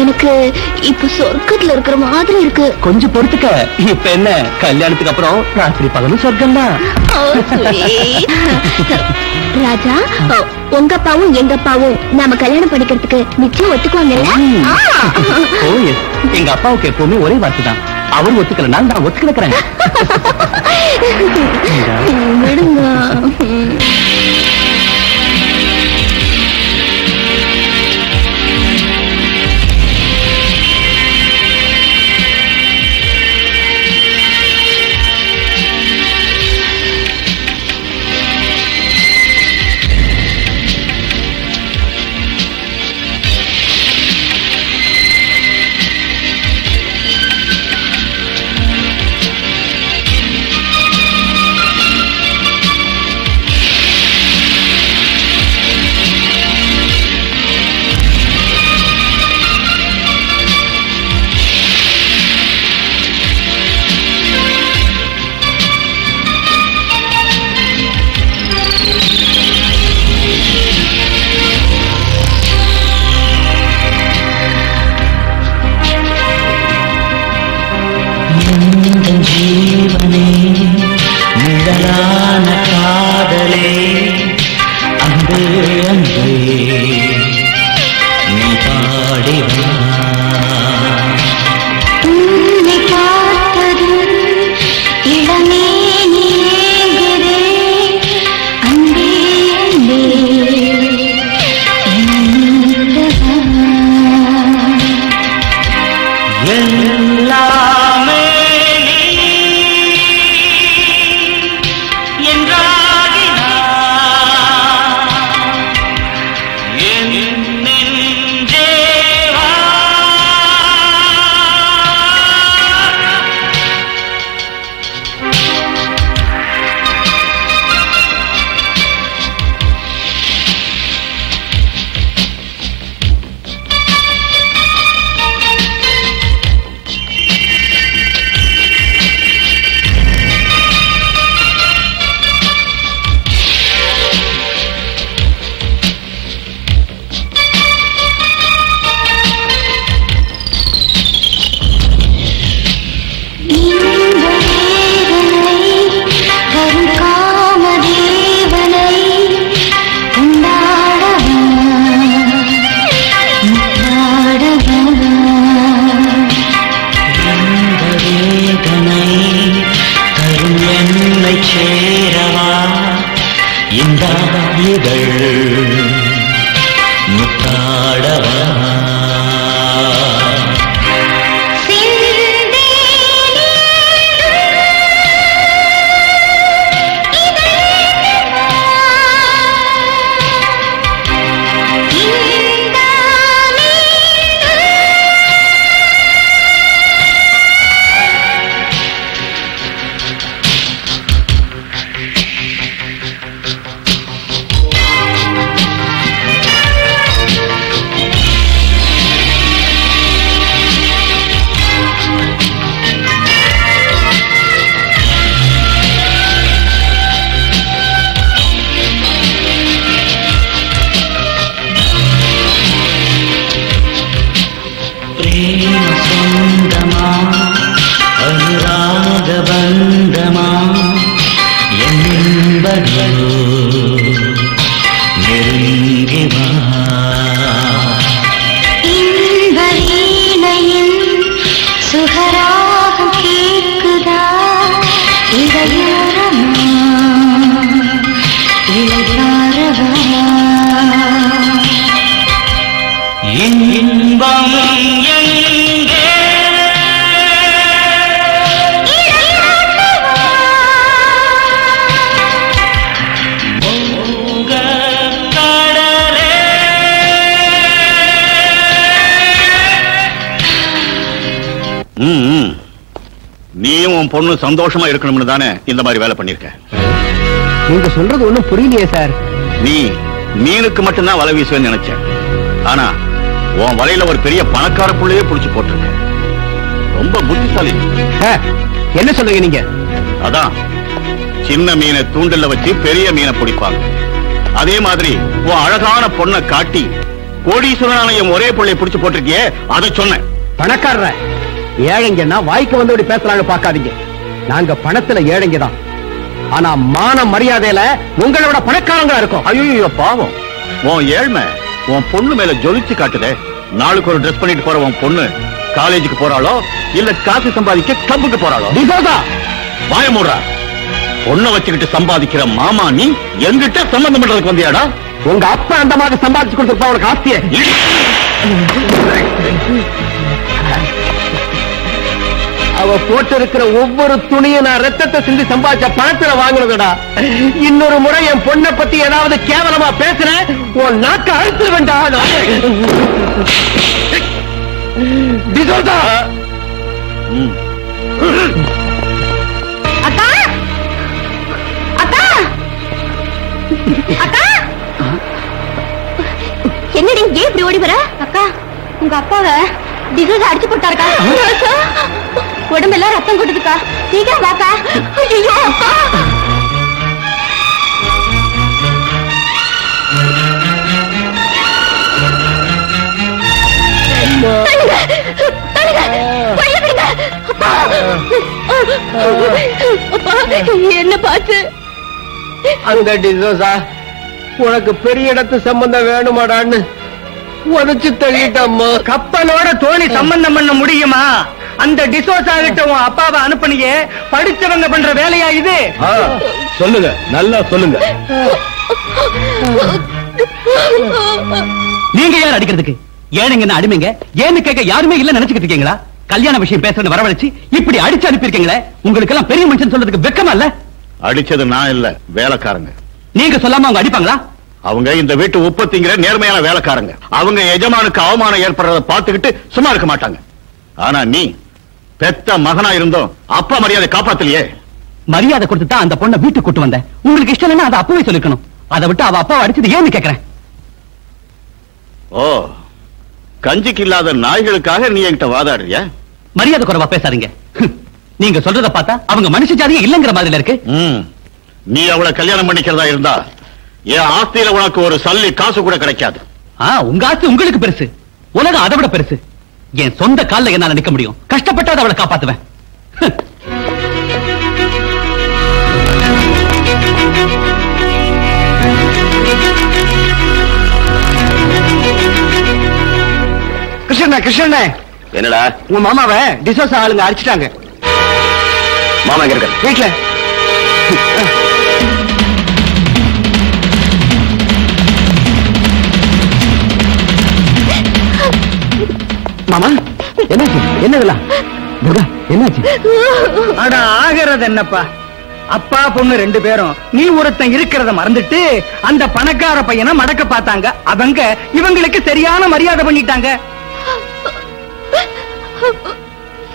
எனக்கு இப்ப சொர்க்கத்துல இருக்கிற மாதிரி இருக்கு. கொஞ்சம் பொறுத்துக்க. இப்ப என்ன, கல்யாணத்துக்கு அப்புறம் ராத்திரி பகலும் சொர்க்கம் தான். ராஜா, உங்க அப்பாவும் எங்க அப்பாவும் நாம கல்யாணம் பண்ணிக்கிறதுக்கு நிச்சயம் ஒத்துக்குவாங்கல்ல? எங்க அப்பாவுக்கு எப்பவுமே ஒரே வார்த்தை தான், அவர் ஒத்துக்கல, நான் ஒத்துக்கிறேன். விடுங்க. இதழ் முத்தாடவா நீயும் பொண்ணு சந்தோஷமா இருக்கணும்னு தானே இந்த மாதிரி வேலை பண்ணிருக்க. நீங்க சொல்றது ஒண்ணும் புரியலையே சார். நீ மீனுக்கு மட்டும்தான் வலை வீசுவேன்னு நினைச்சேன். ஆனா உன் வலையில ஒரு பெரிய பணக்கார புள்ளையே புடிச்சு போட்டிருக்க. ரொம்ப புத்திசாலி. என்ன சொல்றீங்க நீங்க? அதான் சின்ன மீனை தூண்டில வச்சு பெரிய மீனை பிடிப்பாங்க. அதே மாதிரி உன் அழகான பொண்ணை காட்டி கோடீஸ்வரனான என் ஒரே பிள்ளையை புடிச்சு போட்டிருக்கியே, அதை சொன்னேன். பணக்காரர ஏழைங்கன்னா வாய்க்கு வந்தபடி பேசலாம்னு பாக்காதீங்க. நாங்க பணத்துல ஏழைங்க தான். ஆனா மான மரியாதையில உங்களோட பணக்காரங்களா இருக்கும். ஐயோ பாவம், உன் ஏழ்மை உன் பொண்ணு மேல ஜொலிச்சு காட்டுதே. நாளுக்கு ஒரு ட்ரெஸ் பண்ணிட்டு போற உன் பொண்ணு காலேஜுக்கு போறாளோ இல்ல காசு சம்பாதிக்க கிளப்புக்கு போறாளோ? வாய மூடுறா. பொண்ணை வச்சுக்கிட்டு சம்பாதிக்கிற மாமா நீ எங்கிட்ட சம்பந்தம் பண்றதுக்கு வந்தியாடா? உங்க அப்பா அந்த மாதிரி சம்பாதிச்சு கொடுத்துருப்பா உனக்கு ஆஸ்தியை. அவ போட்டு இருக்கிற ஒவ்வொரு துணியும் நான் ரத்தத்தை சிந்தி சம்பாதிச்ச பணத்துல வாங்குறதுடா. இன்னொரு முறை என் பொண்ணை பத்தி ஏதாவது கேவலமா பேசுறேன், உன் நாக்க அழுத்து வேண்டாம். அக்கா அக்கா அக்கா, என்னடி ஏன் இப்படி ஓடி வர? அக்கா, உங்க அப்பாவை டிசோஸ் அடிச்சு போட்டாருக்கா. உடம்பெல்லாம் ரத்தம் கொட்டுதுக்கா, சீக்கிரம் வாக்கா. ஐயோ அக்கா, என்ன பாத்து? அந்த டிசோசா உனக்கு பெரிய இடத்து சம்பந்தம் வேணுமாடான்னு உதச்சு தள்ளிட்டம்மா. கப்பலோட தோணி சம்பந்தம் பண்ண முடியுமா? அந்த டிசோசா கிட்ட உன் அப்பாவை அனுப்பினியே, படிச்சவங்க பண்ற வேலையா இது? சொல்லுங்க, நல்லா சொல்லுங்க. நீங்க யார் அடிக்கிறதுக்கு? ஏனுங்க அடிமைங்க ஏன்னு கேட்க யாருமே இல்ல நினைச்சுக்கிட்டு இருக்கீங்களா? கல்யாண விஷயம் பேசுறது வரவழைச்சு இப்படி அடிச்சு அனுப்பியிருக்கீங்களே, உங்களுக்கு எல்லாம் பெரிய மனுஷன் சொல்றதுக்கு வெக்கமா இல்ல? அடிச்சது நான் இல்ல, வேலைக்காரங்க. நீங்க சொல்லாம அவங்க அடிப்பாங்களா? அவங்க இந்த வீட்டு உற்பத்திங்கிற நேர்மையான வேலைக்காரங்க. அவங்க எஜமானுக்கு அவமானம் ஏற்படுறத பார்த்துக்கிட்டு சும்மா இருக்க மாட்டாங்க. ஆனா நீ பெத்த மகனா இருந்தோம் அப்பா மரியாதை காப்பாத்தலையே. மரியாதை கொடுத்து தான் அந்த பொண்ணை வீட்டுக்கு கூட்டு வந்தேன். உங்களுக்கு இஷ்டம் இல்லைன்னா அதை அப்பவே சொல்லிக்கணும். அதை விட்டு அவ அப்பாவை அடிச்சது ஏன்னு கேக்குறேன். ஓ, கஞ்சிக்கு இல்லாத நாய்களுக்காக நீ என்கிட்ட வாதாடுறியா? மரியாதை குறைவா பேசாதீங்க. நீங்க சொல்றத பார்த்தா அவங்க மனுஷ ஜாதியே இல்லங்கிற மாதிரி இருக்கு. நீ அவளை கல்யாணம் பண்ணிக்கிறதா இருந்தா என் ஆஸ்தியில உனக்கு ஒரு சல்லி காசு கூட கிடைக்காது. உங்க ஆஸ்தி உங்களுக்கு பெருசு, உலகம் அதை விட பெருசு. என் சொந்த கால்ல என்னால நிக்க முடியும். கஷ்டப்பட்டாத அவளை காப்பாத்துவேன். கிருஷ்ணா, கிருஷ்ணா, என்னடா? உங்க மாமாவை டிசோசா ஆளுங்க அடிச்சிட்டாங்க. மாமா எங்க இருக்க? வீட்டுல. என்னதுலாம் துர்கா என்னாச்சு? அட ஆகிறது என்னப்பா, அப்பா பொண்ணு 2 பேரும் நீ ஒருத்தன் இருக்கிறத மறந்துட்டு அந்த பணக்கார பையனை மடக்க பார்த்தாங்க. அவங்க இவங்களுக்கு சரியான மரியாதை பண்ணிட்டாங்க.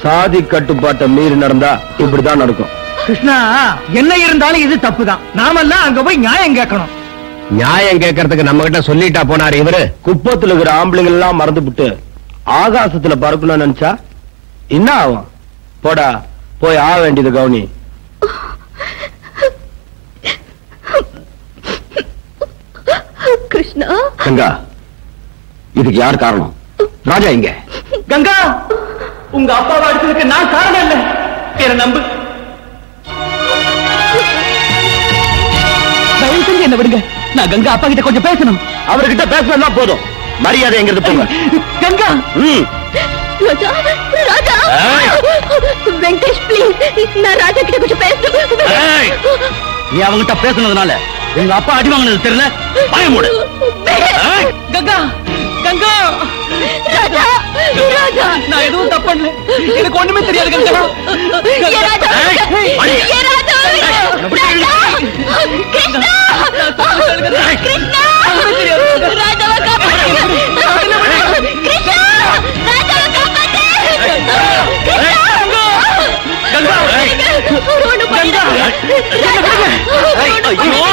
சாதி கட்டுப்பாட்டை மீறி நடந்தா இப்படிதான் நடக்கும். கிருஷ்ணா, என்ன இருந்தாலும் இது தப்புதான். நாமெல்லாம் அங்க போய் நியாயம் கேட்கணும். நியாயம் கேட்கறதுக்கு நம்ம கிட்ட சொல்லிட்டா போனாரு இவரு. குப்பத்துல இருக்கிற ஆம்பளைங்க எல்லாம் மறந்து விட்டு ஆகாசத்துல பறக்கணும்னு நினைச்சா என்ன ஆகும்? போடா, போய் ஆக வேண்டியது கவுனி. கிருஷ்ணா, கங்கா, இதுக்கு யார் காரணம்? ராஜா இங்க. கங்கா, உங்க அப்பாவை அடிச்சதுக்கு நான் காரணம் இல்ல, என்ன நம்பு. தயவு செஞ்சு என்ன விடுங்க. நான் கங்கா அப்பா கிட்ட கொஞ்சம் பேசணும். அவர்கிட்ட பேசினா போதும், மரியாதை எங்கிறது போங்க. கங்கா, ராஜா, ராஜா, வெங்கடேஷ் ப்ளீஸ், நான் ராஜா கிட்ட கொஞ்சம் பேசணும். நீ அவங்கிட்ட பேசுனதுனால உங்க அப்பா அடி வாங்கினது தெரியல. பயமுடு. கங்கா, கங்கா, ராஜா, ராஜா, நான் எதுவும் தப்பு பண்ணல, எனக்கு ஒண்ணுமே தெரியாது. கங்கா, ஏ ராஜா, ஏ ராஜா, ராஜா, கிருஷ்ணா, கிருஷ்ணா, ராஜாவை காப்பாத்து, கிருஷ்ணா, ராஜாவை காப்பாத்து, கங்கா, ஒண்ணு பண்ணு, ஐயோ,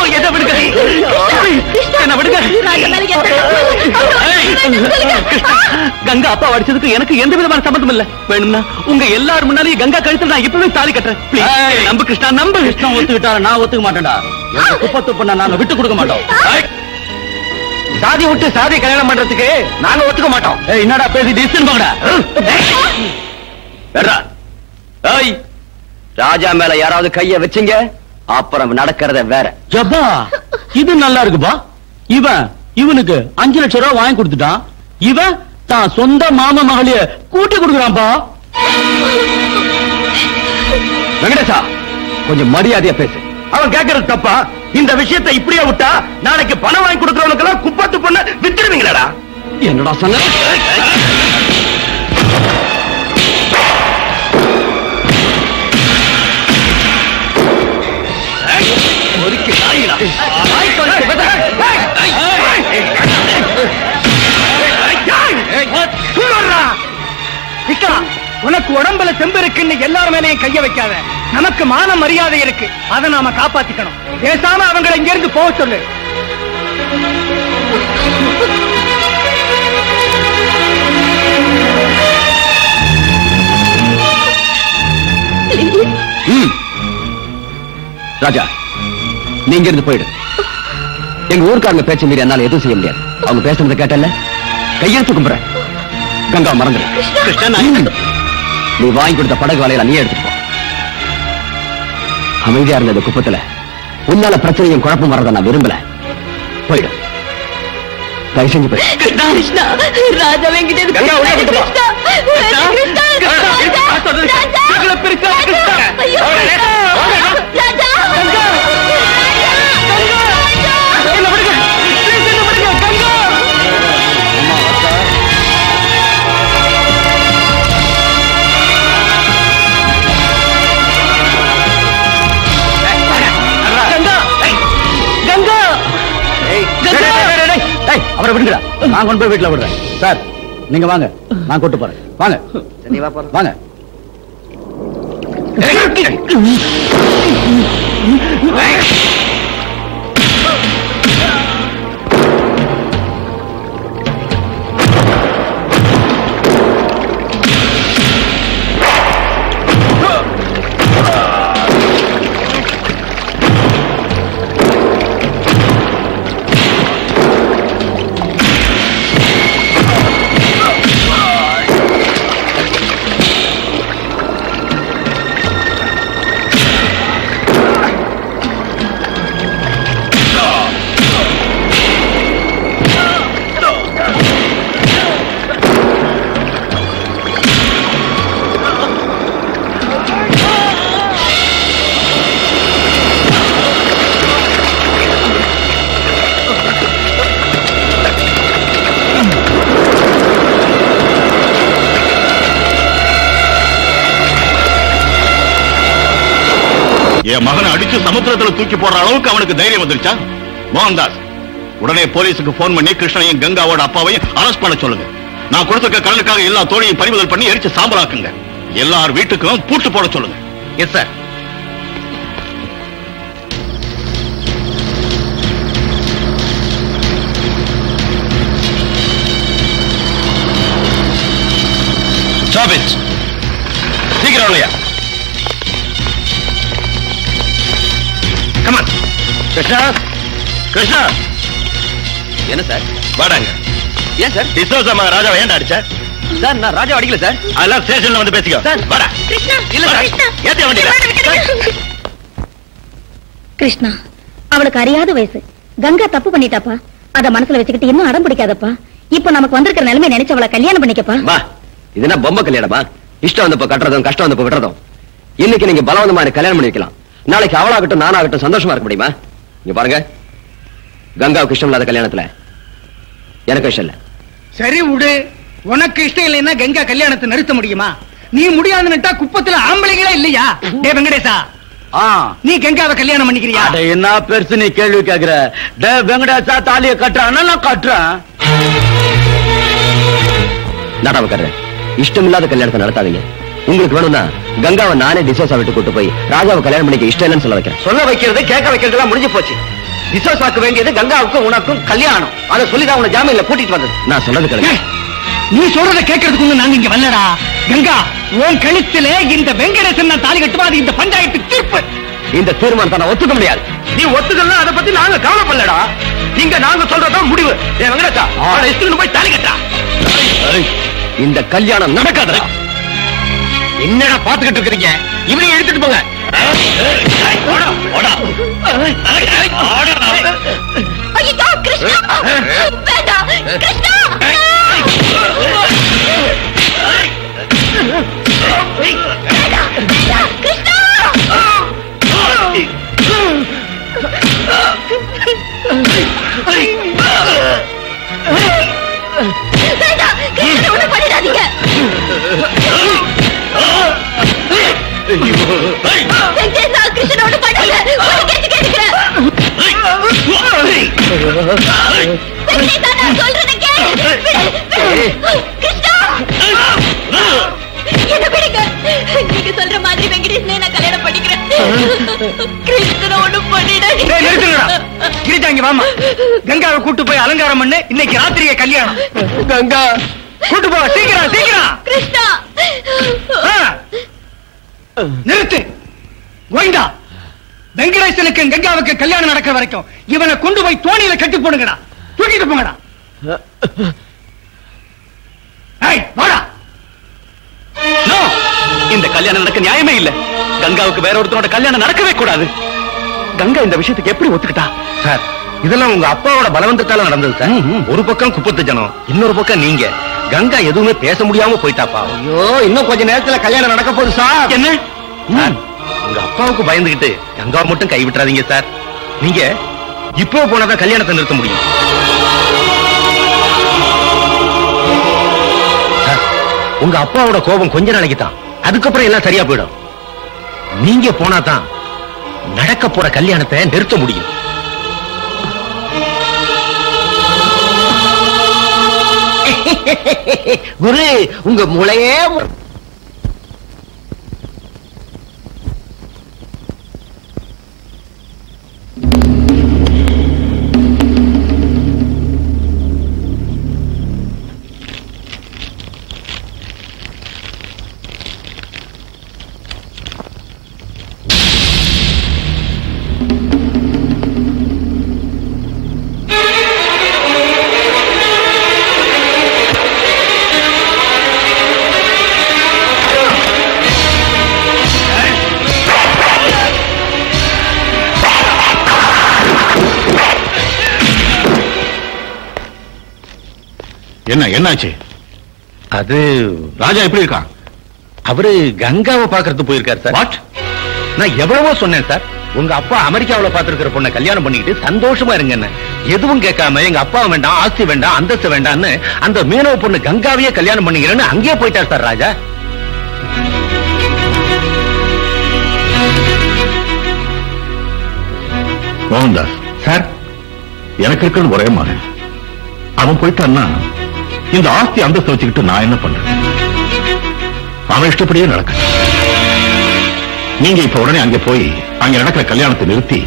என்ன விடுங்க, என்ன விடுங்க. கங்கா அப்பா அடிச்சதுக்கு எனக்கு எந்த விதமான சம்பந்தம் இல்ல. வேணும்னா உங்க எல்லாரும் முன்னாலேயும் கங்கா கழுத்துல நான் இப்பவே தாலி கட்டுறேன். Please, நம்பு கிருஷ்ணா, நம்பு. கிருஷ்ணா ஒத்துக்கிட்டார நான் ஒத்துக்க மாட்டேன்டா. குப்பத்து பண்ண நாங்க விட்டு கொடுக்க மாட்டோம். சாதி விட்டு சாதி கல்யாணம் பண்றதுக்கு நாங்க ஒத்துக்க மாட்டோம். என்னடா பேசி டிஸ்டன் போங்கடா. ராஜா மேல யாராவது கைய வச்சீங்க அப்புறம் நடக்கிறத வேற. ஜப்பா, இது நல்லா இருக்குப்பா. இவனுக்கு 5 லட்சம் ரூபாய் வாங்கி கொடுத்துட்டான். இவன் தான் சொந்த மாமா மகளைய கூட்டி கொடுக்குறான்பா. வெங்கடேசா, கொஞ்சம் மரியாதையா பேசு. அவன் கேட்கறது தப்பா? இந்த விஷயத்தை இப்படியே விட்டா நாளைக்கு பணம் வாங்கி கொடுக்கறவனுக்கு எல்லாம் குப்பத்து பொண்ண வித்துருவீங்களா? என்னடா சொன்ன? உனக்கு உடம்புல தெம்பு இருக்குன்னு எல்லாரும் மேலேயும் கைய வைக்காத. நமக்கு மான மரியாதை இருக்கு, அதை நாம காப்பாத்திக்கணும். பேசாம அவங்களை இங்க இருந்து போக சொல்லு. ராஜா, நீங்க இருந்து போயிடு. எங்க ஊருக்காரங்க பேச்ச மீறி என்னால எதுவும் செய்ய முடியாது. அவங்க பேசுறத கேட்டல கையெழுத்து கும்புறேன். கங்கா மறந்துடு. நீ வாங்கி கொடுத்த படகு வலையில நீ எடுத்துட்டு போ. அமைதியா இருந்த இந்த குப்பத்துல உன்னால பிரச்சனையும் குழப்பம் வரத நான் விரும்பல. போயிடு, தயவு செஞ்சு போய். கிருஷ்ணா, ராஜா வெங்கடேஷ், கிருஷ்ணா, அவரை விடுங்கடா, நான் கொண்டு போய் வீட்டுல விடுறேன். சார், நீங்க வாங்க, நான் கூட்டு போறேன். வாங்க வாங்க. என் மகனை அடிச்சு சமுத்திரத்துல தூக்கி போடுற அளவுக்கு அவனுக்கு தைரியம் வந்துருச்சா? மோகன்தாஸ், உடனே போலீஸுக்கு போன் பண்ணி கிருஷ்ணனையும் கங்காவோட அப்பாவையும் அரெஸ்ட் பண்ண சொல்லுங்க. நான் கொடுத்துருக்க கடனுக்காக எல்லா தோழியும் பறிமுதல் பண்ணி எரிச்சு சாம்பலாக்குங்க. எல்லார் வீட்டுக்கும் பூட்டு போட சொல்லுங்க. Yes sir. Stop it. சீக்கிரம் இல்லையா? Come on. கிருஷ்ணா, கிருஷ்ணா. என்ன சார்? வாடாங்க. ஏன் சார்? டிசோசா ராஜாவை ஏன்டா அடிச்ச? சார் நான் ராஜா அடிக்கல சார். அதெல்லாம் ஸ்டேஷன்ல வந்து பேசிக்கோ. சார் வாடா. கிருஷ்ணா இல்ல சார். கிருஷ்ணா ஏத்தி வண்டியில. கிருஷ்ணா, அவளுக்கு அறியாத வயசு. கங்கா தப்பு பண்ணிட்டாப்பா. அத மனசுல வச்சுக்கிட்டு இன்னும் அடம் பிடிக்காதப்பா. இப்ப நமக்கு வந்திருக்கிற நிலைமை நினைச்சு அவளை கல்யாணம் பண்ணிக்கப்பா. வா, இது என்ன பொம்மை கல்யாணமா? இஷ்டம் வந்தப்ப கட்டுறதும் கஷ்டம் வந்தப்ப விடுறதும். இன்னைக்கு நீங்க பலவந்தமா எனக்கு கல்யாணம் பண்ணி வைக்கலாம். நாளைக்கு அவளாகட்டும் நானாகட்டும் சந்தோஷமா இருக்க முடியுமா? இங்க பாருங்க, கங்காவுக்கு இஷ்டம் இல்லாத கல்யாணத்துல எனக்கு இஷ்டம் இல்ல. சரி விடு. உனக்கு இஷ்டம் இல்லைன்னா கங்கா கல்யாணத்தை நிறுத்த முடியுமா? நீ முடியாதுன்னுட்டா குப்பத்துல ஆம்பளைங்களே இல்லையா? டே வெங்கடேசா, நீ கங்காவை கல்யாணம் பண்ணிக்கிறியா? என்ன பெருசு நீ கேள்வி கேக்குற? டே வெங்கடேசா தாலியை கட்டுறான்னா நான் கட்டுறேன். நாடாமக்காரர், இஷ்டம் இல்லாத கல்யாணத்தை நடத்தாதீங்க. உங்களுக்கு வேணும்னா கங்காவை நானே டிசோசா விட்டு கூட்டு போய் ராஜாவை கல்யாணம் பண்ணிக்க இஷ்டம் இல்லைன்னு சொல்ல வைக்கிறேன். சொல்ல வைக்கிறது கேட்க வைக்கிறது முடிஞ்சு போச்சு. டிசோசாக்கு வேண்டியது கங்காவுக்கும் உனக்கும் கல்யாணம். அதை சொல்லிதான் உன ஜாமீன்ல கூட்டிட்டு வந்தது. நான் சொன்னது கிடையாது. நீ சொல்றத கேட்கறதுக்கு நாங்க இங்க வரலடா. கங்கா, உன் கழுத்துல இந்த வெங்கடேசன் தாலி கட்டுவா. அது இந்த பஞ்சாயத்து தீர்ப்பு. இந்த தீர்மானத்தை நான் ஒத்துக்க முடியாது. நீ ஒத்துக்கலாம், அதை பத்தி நாங்க கவலைப்படலடா. இங்க நாங்க சொல்றதான் முடிவு. ஏன் வெங்கடேசா, அவனை இஷ்டம் போய் தாலி கட்டா. இந்த கல்யாணம் நடக்காதடா. என்னடா பாத்துக்கிட்டு இருக்கீங்க? இவனையும் எடுத்துட்டு போங்க. ஐயோ கிருஷ்ணா, வேண்டாம் கிருஷ்ணா. ஒண்ணும் பண்ணிடாதீங்க. கிருஷ்ணன் ஒண்ணு பண்ணாத. கேட்டுக்கிறேன். சொல்றத கிருஷ்ணா, என்ன பிடிக்க. நீங்க சொல்ற மாதிரி வெங்கடேஷனே நான் கல்யாணம் பண்ணிக்கிறேன். கிருஷ்ணன் ஒண்ணு பண்ணிடாதீங்க. கிரிஜா, இங்க வாமா. கங்காவை கூட்டு போய் அலங்காரம் பண்ணு. இன்னைக்கு ராத்திரியே கல்யாணம். கங்கா கூட்டு போ, சீக்கிரம் சீக்கிரம். கிருஷ்ணா, நிறுத்து. கோவிந்தா, வெங்கடேசனுக்கு கங்காவுக்கு கல்யாணம் நடக்கிற வரைக்கும் இவனை கொண்டு போய் தோணியில கட்டி போடுங்கடா. தூக்கிட்டு போங்கடா. வாடா. இந்த கல்யாணம் நடக்க நியாயமே இல்ல. கங்காவுக்கு வேற ஒருத்தரோட கல்யாணம் நடக்கவே கூடாது. கங்கா இந்த விஷயத்துக்கு எப்படி ஒத்துக்கிட்டா? சார், இதெல்லாம் உங்க அப்பாவோட பலவந்தத்தால நடந்தது சார். ஒரு பக்கம் குப்பத்து ஜனம், இன்னொரு பக்கம் நீங்க. கங்கா எதுவுமே பேச முடியாம போயிட்டாப்பா. ஐயோ, இன்னும் கொஞ்ச நேரத்துல கல்யாணம் நடக்க போகுது சார். என்ன சார், உங்க அப்பாவுக்கு பயந்துகிட்டு கங்காவை மட்டும் கைவிட்டுறாதீங்க சார். நீங்க இப்போ போனாதான் கல்யாணத்தை நிறுத்த முடியும். சார், உங்க அப்பாவோட கோபம் கொஞ்ச நாளைக்கு தான். அதுக்கப்புறம் எல்லாம் சரியா போயிடும். நீங்க போனாதான் நடக்க போற கல்யாணத்தை நிறுத்த முடியும். குரு, உங்க மூளையே என்ன என்னாச்சு? அது ராஜா எப்படி இருக்கான்? அவரு கங்காவை பாக்குறது போயிருக்காரு சார். வாட்? நான் எவ்வளவோ சொன்னேன் சார். உங்க அப்பா அமெரிக்காவுல பாத்துருக்கிற பொண்ணை கல்யாணம் பண்ணிக்கிட்டு சந்தோஷமா இருங்கன்னு. எதுவும் கேட்காம எங்க அப்பா வேண்டாம், ஆஸ்தி வேண்டாம், அந்தஸ்து வேண்டாம்னு அந்த மீனவ பொண்ணு கங்காவையே கல்யாணம் பண்ணிக்கிறேன்னு அங்கேயே போயிட்டார் சார் ராஜா. மோகன்தாஸ் சார், எனக்கு இருக்கிறது ஒரே மகன். அவன் போயிட்டான்னா இந்த ஆஸ்தி அந்தஸ்து வச்சுக்கிட்டு நான் என்ன பண்றேன்? அவன் இஷ்டப்படியே நடக்க. நீங்க இப்ப உடனே அங்கே போய் அங்க நடக்கிற கல்யாணத்தை நிறுத்தி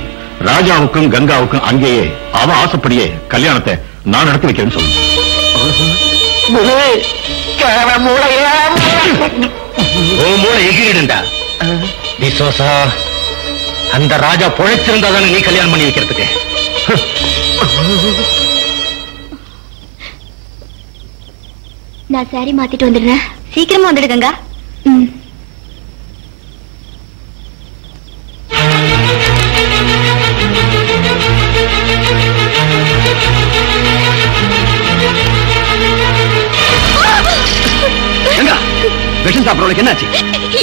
ராஜாவுக்கும் கங்காவுக்கும் அங்கேயே அவன் ஆசைப்படியே கல்யாணத்தை நான் நடத்தி வைக்கிறேன்னு சொல்லுங்க. மூளை எகிரிடுண்டா. விசோசா, அந்த ராஜா பொழைச்சிருந்தா தானே நீ கல்யாணம் பண்ணி வைக்கிறதுக்கு. நான் சாரி மாத்திட்டு வந்துடுறேன். சீக்கிரமா வந்துடுங்க. விஷம் சாப்பிடறவளுக்கு என்னாச்சு?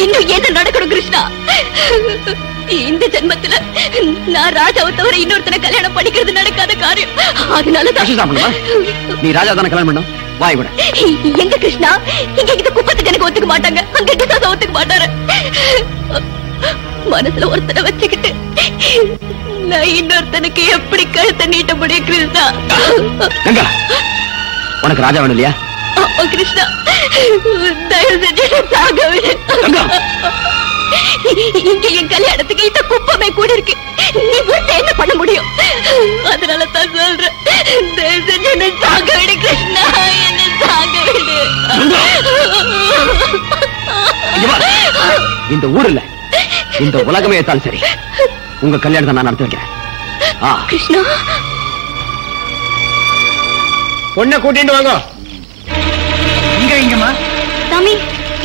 இன்னும் என்ன நடக்கணும் கிருஷ்ணா? இந்த ஜென்மத்துல நான் ராஜாவை தவிர இன்னொருத்தனை கல்யாணம் பண்ணிக்கிறது நடக்காத காரியம். அதனால விஷம் சாப்பிடணுமா? நீ ராஜா தானே கல்யாணம் பண்ணும். வாய் கூட. எங்க கிருஷ்ணா, இங்க இந்த குப்பத்துக்கு எனக்கு ஒத்துக்க மாட்டாங்க, அங்க கிருஷ்ணா ஒத்துக்க மாட்டாரு. மனசுல ஒருத்தனை வச்சுக்கிட்டு நான் இன்னொருத்தனுக்கு எப்படி கழுத்தை நீட்ட முடியும் கிருஷ்ணா? உனக்கு ராஜா வேணும் இல்லையா? கிருஷ்ணா, தயவு செஞ்சு சாக விடு. இங்க என் கல்யாணத்துக்கு இந்த குப்பமே கூட இருக்கு. நீ விட்டு என்ன பண்ண முடியும்? அதனால தான் சொல்றேன், தயவு செஞ்சு என்ன சாக விடு கிருஷ்ணா, என்ன சாக விடு. இந்த ஊர்ல இந்த உலகமே ஏத்தாலும் சரி, உங்க கல்யாணத்தை நான் நடத்தி வைக்கிறேன். கிருஷ்ணா, பொண்ணை கூட்டிட்டு வாங்க. இங்கம்மா சாமி,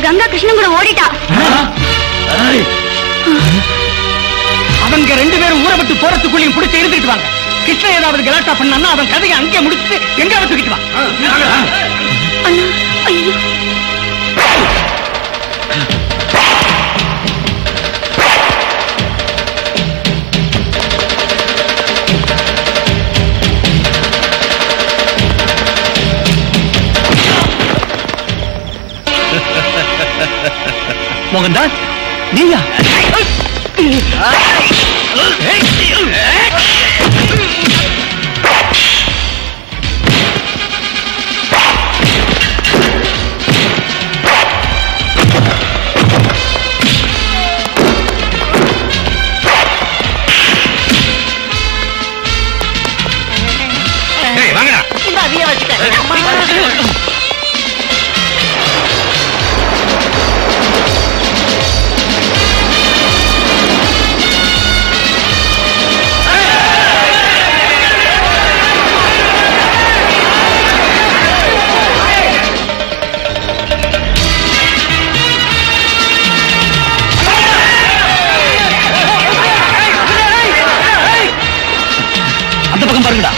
கங்கா கிருஷ்ணன் கூட ஓடிட்டா. அவங்க 2 பேரும் ஊரை விட்டு போறதுக்குள்ளேயும் பிடிச்சி இருந்துட்டு வாங்க. கிருஷ்ணன் ஏதாவது கலாட்டா பண்ணா அவன் கதையை அங்கே முடிச்சுட்டு எங்க தூக்கிட்டு வா. மோகன்தாஸ், நீயா? வாங்கடா. இந்த அதையே வச்சுக்க. அந்த பக்கம் பாருங்கடா.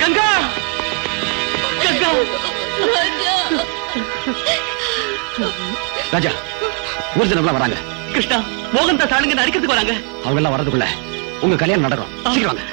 கங்கா, கங்கா, ராஜா. ராஜா ஊர் ஜனம்லாம் வராங்க. கிருஷ்ணா, மோகன் தாஸ் ஆளுங்க அடிக்கிறதுக்கு வராங்க. அவங்க எல்லாம் வரதுக்குள்ள உங்க கல்யாணம் நடக்கும். சீக்கிரம் வாங்க.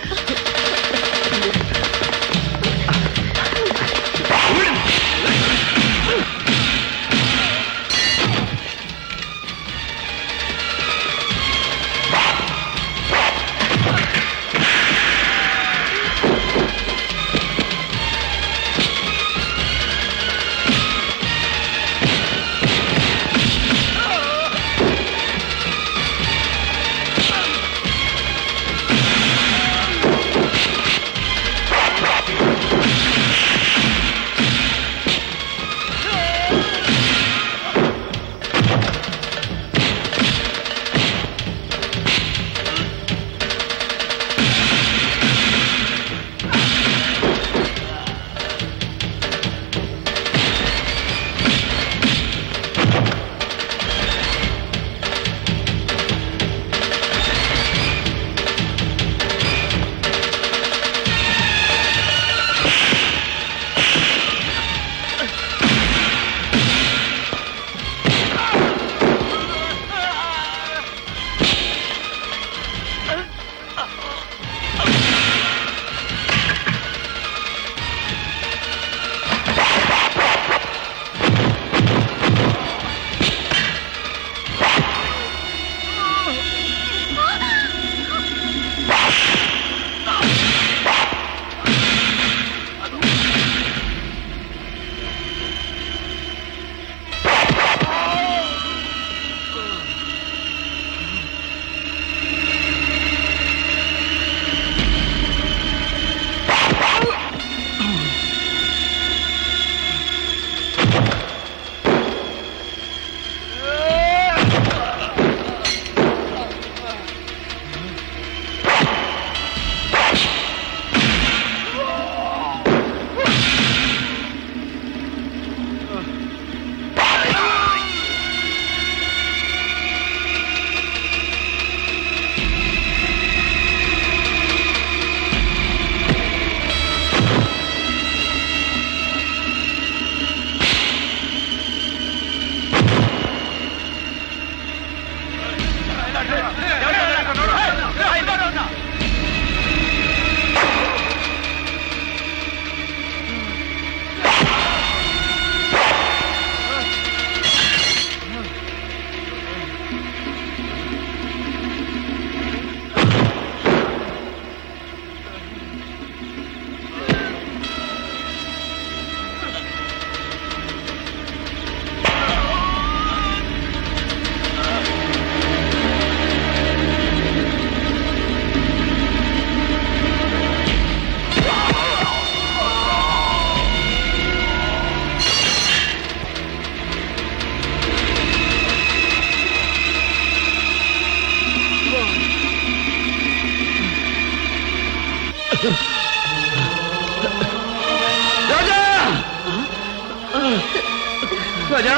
ராஜா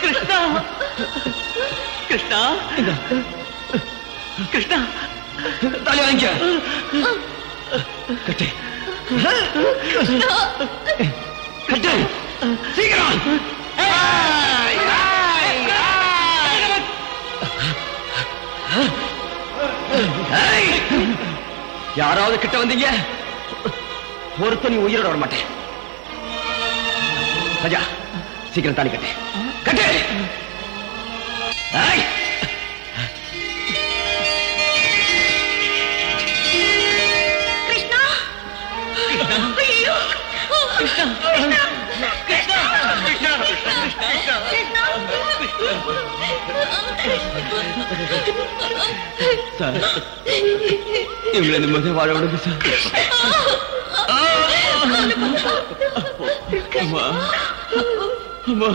கிருஷ்ணா கிருஷ்ணா கிருஷ்ணா தாலி வாங்கிக்க கட்டு கட்டு சீக்கிரம் யாராவது கிட்ட வந்தீங்க ஒருத்தன் நீ உயிரோட வர மாட்டேன். ராஜா சீக்கிரம் தாலி கட்டு கட்டு. கிருஷ்ணா ஐயோ கிருஷ்ணா கிருஷ்ணா கிருஷ்ணா கிருஷ்ணா சார் இவங்களை நிம்மதியாக வாழ விடுங்க சார். அம்மா அம்மா